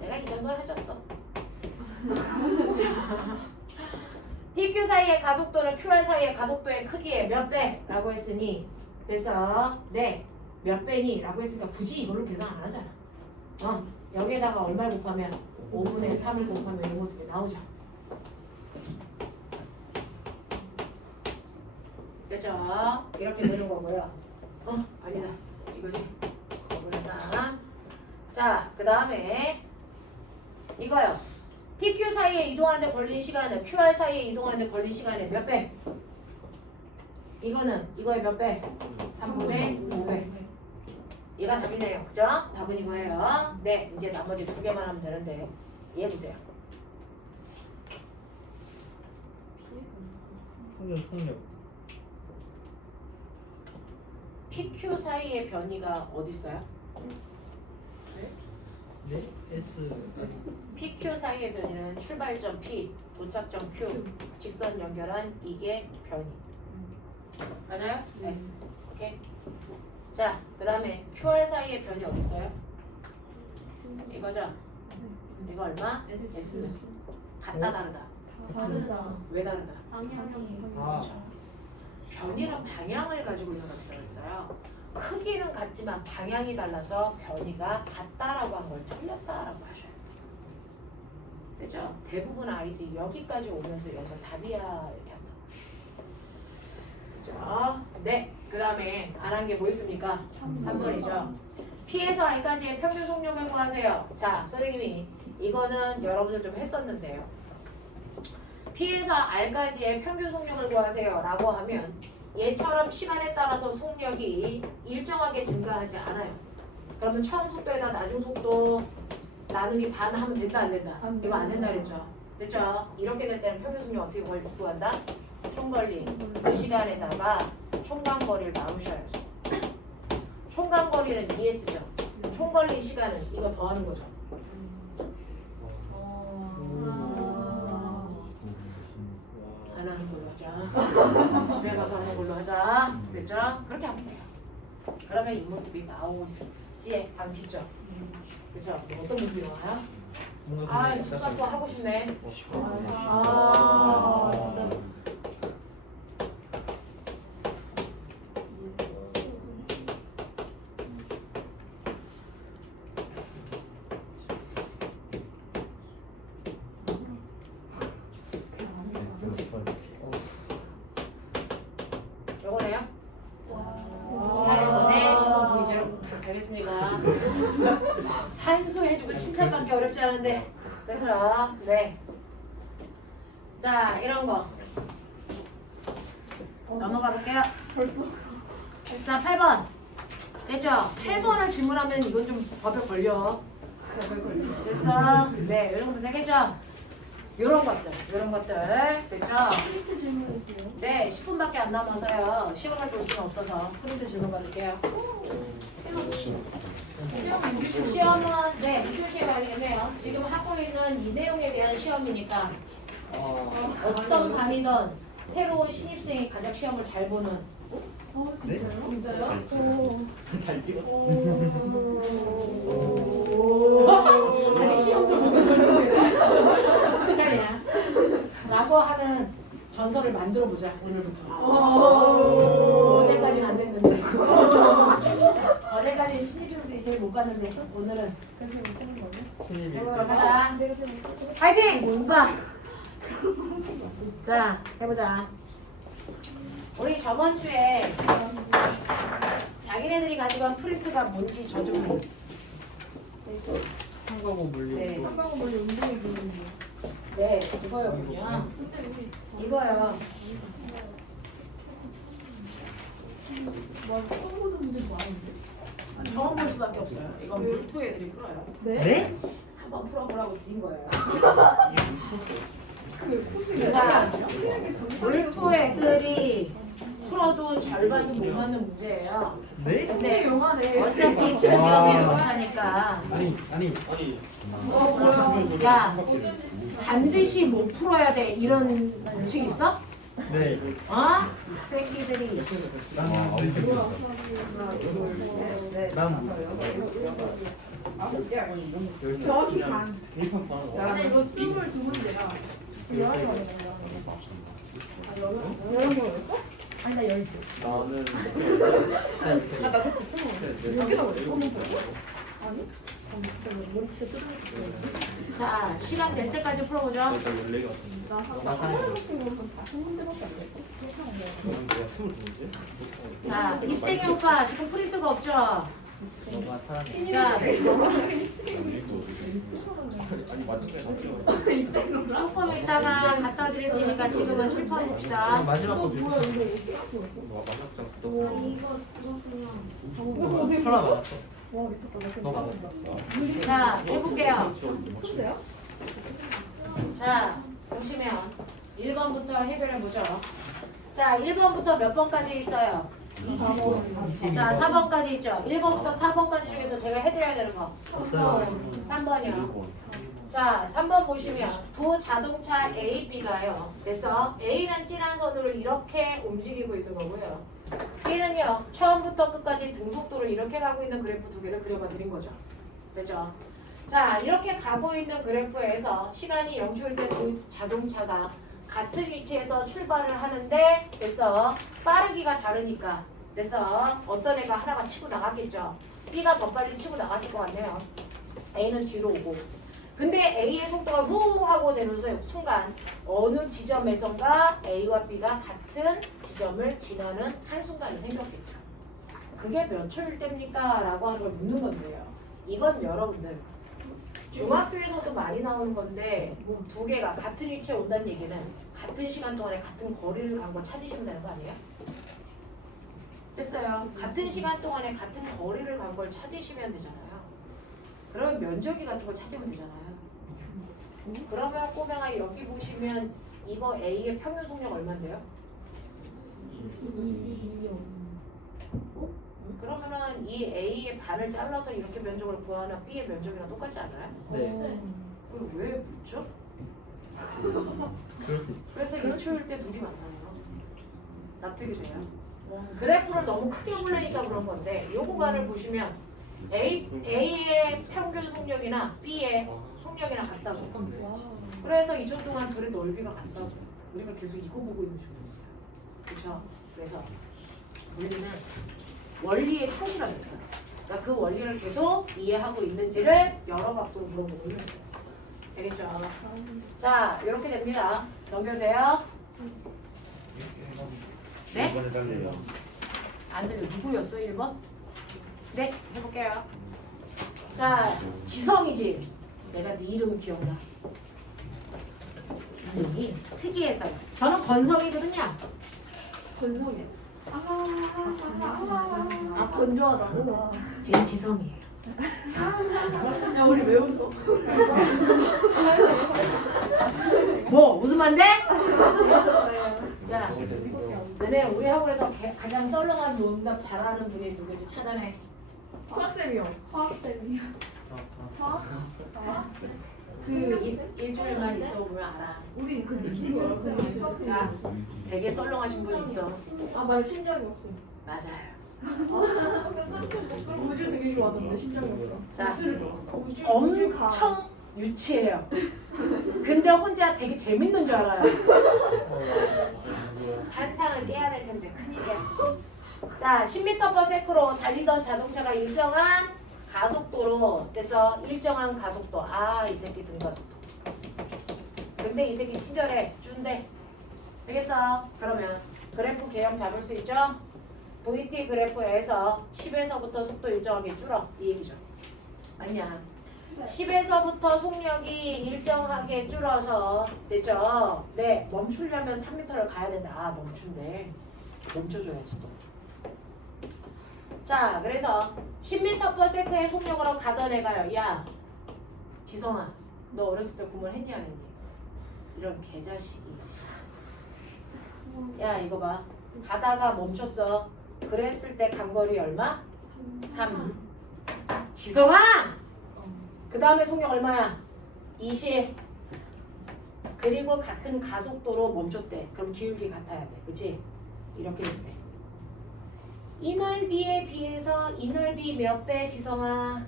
내가 이 정도를 해줬어. PQ 사이의 가속도는 QR 사이의 가속도의 크기의 몇 배? 라고 했으니 그래서 네, 몇 배니? 라고 했으니까 굳이 이걸로 계산 안 하잖아. 여기에다가 얼마를 곱하면 5분의 3을 곱하면 이 모습이 나오죠. 됐죠? 이렇게 되는 거고요. 아니다. 이거지. 이거다. 자, 그 다음에 이거요. PQ 사이에 이동하는데 걸린 시간은 QR 사이에 이동하는데 걸린 시간의 몇 배? 이거는 이거의 몇 배? 3분의 5배. 얘가 답이네요. 그죠? 답은 이거예요. 네, 이제 나머지 두 개만 하면 되는데 이해해보세요. 평균 속력. PQ 사이의 변이가 어디 있어요? 네? S. PQ 사이의 변이는 출발점 P, 도착점 Q, 직선 연결한 이게 변이. 맞아요? S. 오케이. 자, 그 다음에 QR 사이의 변이 어디 있어요? 이거죠? 이거 얼마? S. 같다 다르다. 다르다. 왜 다르다? 방향이. 아. 변이는 방향을 가지고 있는 거라고 했어요. 크기는 같지만 방향이 달라서 변이가 같다라고 한 걸 틀렸다라고 하셔요. 그죠? 대부분 아이들이 여기까지 오면서 여기서 답이야 이렇게 한다. 그죠? 네. 그 다음에 안 한 게 뭐 있습니까? 3번이죠. P에서 R까지의 평균 속력을 구하세요. 자, 선생님이 이거는 여러분들 좀 했었는데요. P에서 R까지의 평균 속력을 구하세요 라고 하면 얘처럼 시간에 따라서 속력이 일정하게 증가하지 않아요. 그러면 처음 속도에다 나중 속도 나누기 반 하면 된다 안 된다? 이거 안 된다 그랬죠? 됐죠? 이렇게 될 때는 평균 속력 어떻게 구한다? 총거리 시간에다가 총간거리를 나누셔야죠. 총간거리는 ES죠. 총거리 시간은 이거 더하는 거죠. 안 하는 걸로 하자. 집에 가서 하는 걸로 하자. 됐죠? 그렇게 하면 돼요. 그러면 이 모습이 나오지 않겠죠? 그죠? 어떤 모습이 나와요? 아, 습관 또 하고 싶네. 아, 진짜. 요거네요? 8번에 10번 보이죠? 알겠습니까? 산수 해주고 칭찬받기 어렵지 않은데 그래서 네. 자, 이런 거 넘어가 볼게요. 자, 8번 됐죠? 8번을 질문하면 이건 좀 법에 걸려. 그래서 네, 이런 것도 되겠죠? 요런 것들 됐죠? 프린트 질문이세요? 네, 10분밖에 안 남아서요. 시험을 볼 수는 없어서 프린트 질문 받을게요. 시험은 네, 2교시에 가야겠네요. 지금 학공이 이거는 이 내용에 대한 시험이니까 어떤 반이든 새로운 신입생이 가장 시험을 잘 보는. 진짜요? 진짜요? 잘 찍어. 아직 시험도 보고 있는데 어떡하냐? 라고 하는 전설을 만들어 보자 오늘부터. 어제까지는 안 됐는데. 어제까지 신입생들이 제일 못 봤는데 오늘은 해보도록 하자. 파이팅! 오빠. 자 해보자. 우리 저번 주에 자기네들이 가지고 간 프린트가 뭔지 저 좀. 한가고 물리. 네. 한강은 원래 운동이 그러는데. 네, 이거였군요. 근데 우리 이거요. 뭐 처음 보는 분들 많은데. 처음 볼 수밖에 없어요. 이건 물투 애들이 풀어요. 네? 한번 풀어보라고 드린 거예요. 그 코드 자, 클리어하게 정말 물투 애들이 풀어도 절반도 못 맞는 문제예요. 네? 근데 영화네. 어차피 기억이 못하니까. 아니 아니. 야, 반드시 못 풀어야 돼. 이런 원칙 있어? 네. 어? 이 새끼들이. 정확히 반. 대입한 반. 근데 이거 22문제야. 아니 나 10개. 나는. 나도 괜찮아. 여기다 왜 써놓은 거야? 아니? 머리 진짜 뜯어냈을 자, 시간 될 때까지 풀어보죠. 내가 14개 같은데. 나 하나 같은 거한 5문제밖에 안 됐어. 그렇게 한 거야. 저는 내가 22개인데? 자, 입생이 오빠 지금 프린트가 없죠? 너가 사람이. 자, 아니 맞은 게 맞죠? 조금 이따가 갖다 드릴 테니까 지금은 칠판 봅시다. 마지막 거 뭐야 주세요. 이거 어떻게 학교 뭐 맞았죠? 이거 그냥 하나 맞았어. 와 미쳤다. 나 지금 너 빠른다. 자, 해볼게요. 천재야? 자, 보시면 1번부터 해결해보죠. 자, 1번부터 몇 번까지 있어요? 4번. 자, 4번까지 있죠? 1번부터 4번까지 중에서 제가 해드려야 되는 거. 없어요. 3번이요. 자, 3번 보시면 두 자동차 A, B가요. 그래서 A는 진한 선으로 이렇게 움직이고 있는 거고요. B는요, 처음부터 끝까지 등속도를 이렇게 가고 있는 그래프 두 개를 그려봐 드린 거죠. 됐죠? 자, 이렇게 가고 있는 그래프에서 시간이 0초일 때 두 자동차가 같은 위치에서 출발을 하는데 그래서 빠르기가 다르니까 그래서 어떤 애가 하나가 치고 나갔겠죠. B가 더 빨리 치고 나갔을 것 같네요. A는 뒤로 오고. 근데 A의 속도가 후 하고 되는 순간 어느 지점에선가 A와 B가 같은 지점을 지나는 한순간을 생겼겠죠. 그게 몇 초일 때입니까? 라고 하는 걸 묻는 건데요. 이건 여러분들 중학교에서도 많이 나오는 건데 두 개가 같은 위치에 온다는 얘기는 같은 시간 동안에 같은 거리를 간 거 찾으시면 되는 거 아니에요? 됐어요. 같은 시간 동안에 같은 거리를 간 걸 찾으시면 되잖아요. 그러면 면적이 같은 걸 찾으면 되잖아요. 그러면 꼬맹아 여기 보시면 이거 A의 평균 속력 얼마인데요? 그러면은 이 A의 반을 잘라서 이렇게 면적을 구하면 B의 면적이랑 똑같지 않아요? 네. 그럼 왜 묻죠? 그럴 수 있. 그래서 1초일 때 둘이 만나요. 납득이 돼요? 그래프를 너무 크게 올리니까 그런 건데 요 구간을 보시면 A의 평균 속력이나 B의 속력이랑 같다고. 그래서 이 정도 동안 둘의 넓이가 같다고. 우리가 계속 이거 보고 있는 중이었어요. 그렇죠? 그래서 우리는 원리에 충실합니다. 그러니까 그 원리를 계속 이해하고 있는지를 여러 각도로 물어보고 있는 거예요. 되겠죠? 자, 이렇게 됩니다. 넘겨도 네? 안 들려. 누구였어? 1번? 네, 해볼게요. 자, 지성이지. 내가 네 이름을 기억나. 이름이 특이해서요. 저는 건성이거든요. 건성이야. 건조하다. 제 지성이에요. 야 우리 왜 웃어? 뭐 웃으면 안 돼? 자, 너네 우리 학원에서 가장 썰렁한 농담 잘하는 분이 누구지? 찾아내. 수학쌤이요. 화학쌤이요. 화학? 일주일만 있어 보면 알아. 우리 그 이거 그 자, 수학생이 되게 썰렁하신 분 있어. 아 맞아 심장이 없어. 맞아요. 우주 되게 좋아하던데 심장이 없어. 자, 우주 엄청 유치해요. 근데 혼자 되게 재밌는 줄 알아요. 한상을 깨야 될 텐데 큰일이야. 자, 10m/s로 달리던 자동차가 일정한 가속도로 돼서 일정한 가속도. 아, 이 새끼 등가속도. 근데 이 새끼 친절해. 준대. 되겠어? 그러면 그래프 개형 잡을 수 있죠? VT 그래프에서 10에서부터 속도 일정하게 줄어. 이 얘기죠. 아니야. 10에서부터 속력이 일정하게 줄어서 됐죠? 네, 멈추려면 3m를 가야 된다. 아, 멈춘대. 멈춰줘야지 또. 자, 그래서 10m/s의 속력으로 가던 애가요. 야, 지성아, 너 어렸을 때 구몬 했냐 안 했니? 이런 개자식이. 야, 이거 봐. 가다가 멈췄어. 그랬을 때 간거리 얼마? 3. 지성아! 그 다음에 속력 얼마야? 20. 그리고 같은 가속도로 멈췄대. 그럼 기울기 같아야 돼. 그치? 이렇게 됐대. 이 넓이에 비해서 이 넓이 몇 배, 지성아?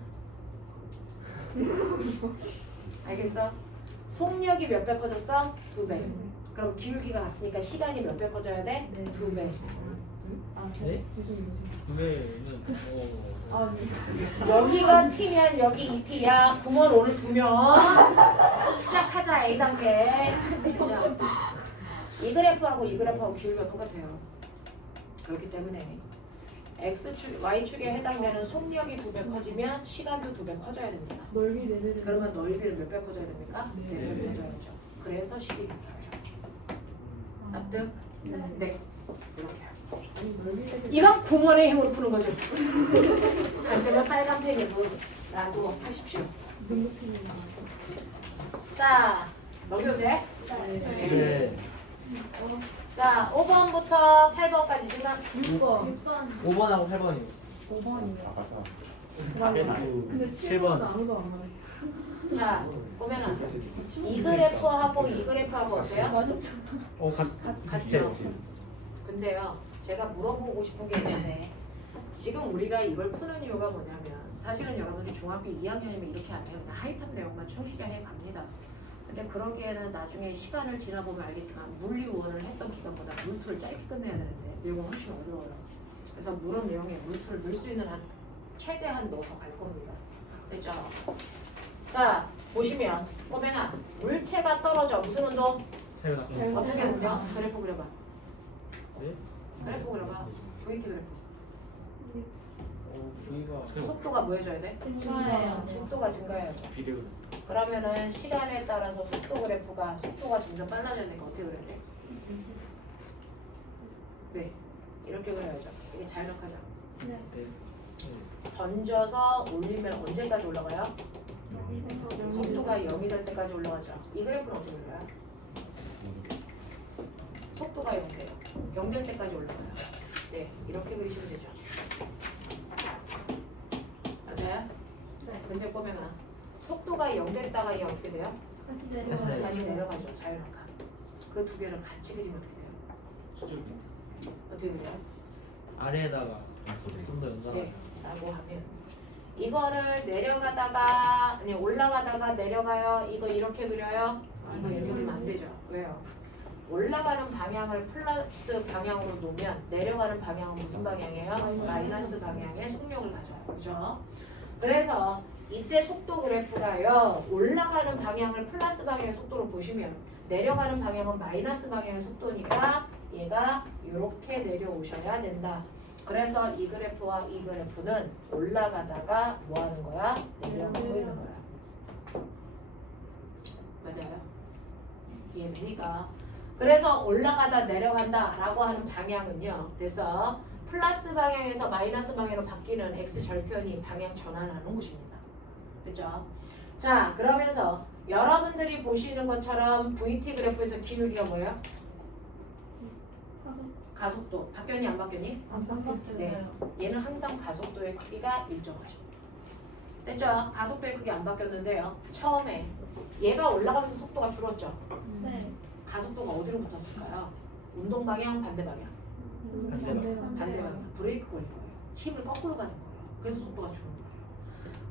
알겠어? 속력이 몇 배 커졌어? 2배. 그럼 기울기가 같으니까 시간이 몇 배 커져야 돼? 2배. 아 네? 그게는 아 네. 여기가 T면 여기 2T야. 구몬 오늘 2명. 시작하자 A 단계. 자, 이 그래프하고 이 그래프하고 기울기가 똑같아요. 그렇기 때문에 X축, Y축에 해당되는 속력이 2배 커지면 시간도 2배 커져야 됩니다. 넓이 레벨을. 그러면 넓이를 몇 배 커져야 됩니까? 네. 4배 커져야죠. 그래서 12배 커져요. 납득? 네. 이렇게. 넓이 레벨. 이건 구몬의 힘으로 푸는 거죠. 안 되면 빨간 펜이라도 하십시오. 능력팀이. 자, 넘겨도 돼? 네. 자, 5번부터 8번까지 지금 6번. 5번하고 8번이요. 5번이요. 근데 7번은 7번. 아무도 안 말해. 자, 보면은 이 그래프하고 이 그래프하고 어때요? 맞아. 같죠? 근데요, 제가 물어보고 싶은 게 있는데 지금 우리가 이걸 푸는 이유가 뭐냐면 사실은 여러분이 중학교 2학년이면 이렇게 안 해요. 그냥 하이탑 내용만 충실히 해 갑니다. 근데 그러기에는 나중에 시간을 지나보면 알겠지만 물리원을 했던 기간보다 물투를 짧게 끝내야 되는데 내용은 훨씬 어려워요. 그래서 물은 내용에 물투를 넣을 수 있는 한 최대한 넣어서 갈 겁니다. 됐죠? 자, 보시면 꼬맹아, 물체가 떨어져. 무슨 운동? 차이가 나. 어떻게 운동? 그래프 그려봐. 네? 그래프 그려봐. VT 그래프. V가 속도가 뭐 해줘야 돼? 증가해요. 속도가 증가해야죠. 비례 그러면은 시간에 따라서 속도 그래프가 속도가 점점 빨라져야 되니까 어떻게 그려야 돼? 네, 이렇게 그려야죠. 이게 자연력하죠. 네. 던져서 올리면 언제까지 올라가요? 속도가 0이 될 때까지 올라가죠. 이 그래프는 어떻게 올라요? 속도가 0돼요. 0 될 때까지 올라가요. 네, 이렇게 그리시면 되죠. 맞아요? 근데 꼬맹아, 속도가 0 됐다가 이 어떻게 돼요? 다시 내려가죠. 자연력화. 그 두 개를 같이 그리면 어떻게 돼요? 어떻게 그려요? 아래에다가 좀 더 연장하고. 네, 라고 하면 이거를 내려가다가 아니 올라가다가 내려가요. 이거 이렇게 그려요. 이거 이렇게 그리면 안 되죠. 왜요? 올라가는 방향을 플러스 방향으로 놓으면 내려가는 방향은 무슨 방향이에요? 마이너스 방향의 속력을 가져요. 그죠? 그래서 이때 속도 그래프가요. 올라가는 방향을 플러스 방향의 속도로 보시면 내려가는 방향은 마이너스 방향의 속도니까 얘가 이렇게 내려오셔야 된다. 그래서 이 그래프와 이 그래프는 올라가다가 뭐 하는 거야? 내려가고 있는 거야. 맞아요? 이해되니까. 그래서 올라가다 내려간다 라고 하는 방향은요. 그래서 플러스 방향에서 마이너스 방향으로 바뀌는 X절편이 방향 전환하는 곳입니다. 그렇죠? 자, 그러면서 여러분들이 보시는 것처럼 VT 그래프에서 기울기가 뭐예요? 가속도. 바뀌었니 안 바뀌었니? 안 바뀌었어요. 네. 얘는 항상 가속도의 크기가 일정하죠. 됐죠? 가속도의 크기 안 바뀌었는데요. 처음에 얘가 올라가면서 속도가 줄었죠. 네. 가속도가 어디로 붙었을까요? 운동 방향, 반대 방향. 반대 방향. 브레이크 걸린 거예요. 힘을 거꾸로 받은 거예요. 그래서 속도가 줄은 거예요.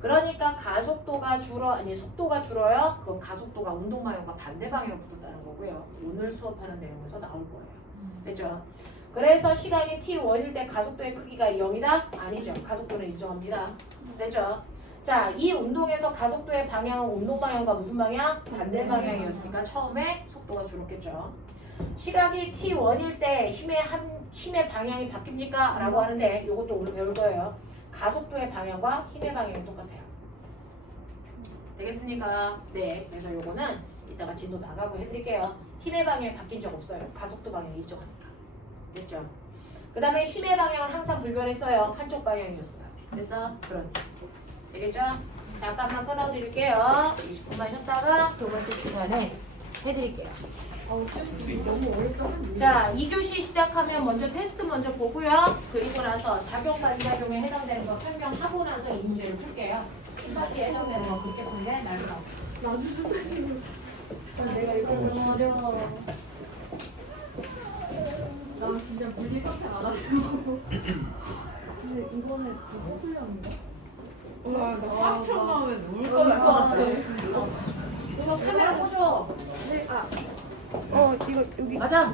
그러니까 가속도가 속도가 줄어요. 그럼 가속도가 운동 방향과 반대 방향으로 붙었다는 거고요. 오늘 수업하는 내용에서 나올 거예요. 됐죠? 그래서 시간이 t1일 때 가속도의 크기가 0이다? 아니죠. 가속도는 일정합니다. 됐죠? 자, 이 운동에서 가속도의 방향은 운동 방향과 무슨 방향? 반대 방향이었으니까 처음에 속도가 줄었겠죠. 시각이 t1일 때 힘의 방향이 바뀝니까? 라고 하는데 이것도 오늘 배울 거예요. 가속도의 방향과 힘의 방향이 똑같아요. 되겠습니까? 네. 그래서 요거는 이따가 진도 나가고 해드릴게요. 힘의 방향이 바뀐 적 없어요. 가속도 방향이 일정하니까. 됐죠? 그 다음에 힘의 방향은 항상 불변했어요. 한쪽 방향이었어요. 그래서 그런. 되겠죠? 잠깐만 끊어드릴게요. 20분만 쉬었다가 두 번째 시간에 해드릴게요. 너무 어렵다. 자, 2교시 시작하면 먼저 테스트 먼저 보고요. 그리고 나서 작용 반작용에 해당되는 거 설명하고 나서 이 문제를 풀게요. 신바디에 해당되는 거 그렇게 풀래? 날까? 내가 이거 너무 어려워. 나 진짜 물리 선택 안 하려고. 근데 이번에 그 서술형인가? 와, 나꽉 찬 마음에 울 것 것 같아. 이거 카메라 꽂아. 이거 여기 맞아.